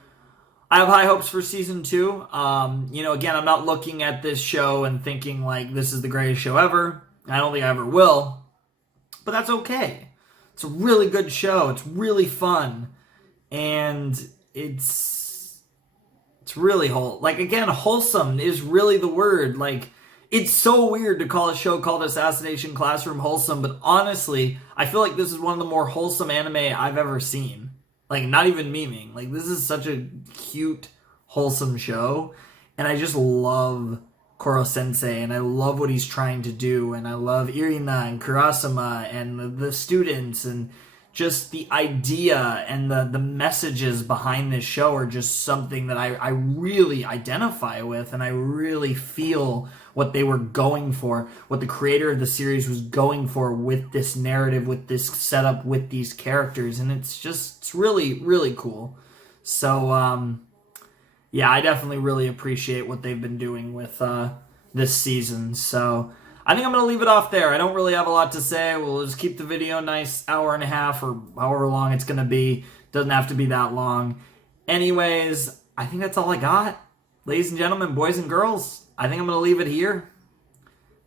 I have high hopes for season 2. You know, again, I'm not looking at this show and thinking like this is the greatest show ever. I don't think I ever will, but that's okay. It's a really good show. It's really fun, and it's really wholesome is really the word. Like, it's so weird to call a show called Assassination Classroom wholesome, but honestly, I feel like this is one of the more wholesome anime I've ever seen. Like, not even memeing. Like, this is such a cute, wholesome show, and I just love Koro Sensei, and I love what he's trying to do, and I love Irina and Kurasama and the students, and just the idea and the messages behind this show are just something that I really identify with, and I really feel what they were going for, what the creator of the series was going for with this narrative, with this setup, with these characters, and it's really, really cool. So, yeah, I definitely really appreciate what they've been doing with this season. So I think I'm going to leave it off there. I don't really have a lot to say. We'll just keep the video nice, hour and a half or however long it's going to be. Doesn't have to be that long. Anyways, I think that's all I got. Ladies and gentlemen, boys and girls, I think I'm going to leave it here.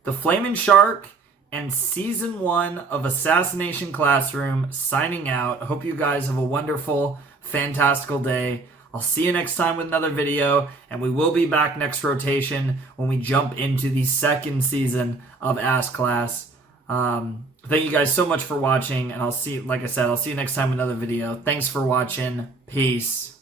The Flamin' Shark and Season 1 of Assassination Classroom signing out. I hope you guys have a wonderful, fantastical day. I'll see you next time with another video, and we will be back next rotation when we jump into the second season of S-Class. Thank you guys so much for watching, and I'll see you next time with another video. Thanks for watching. Peace.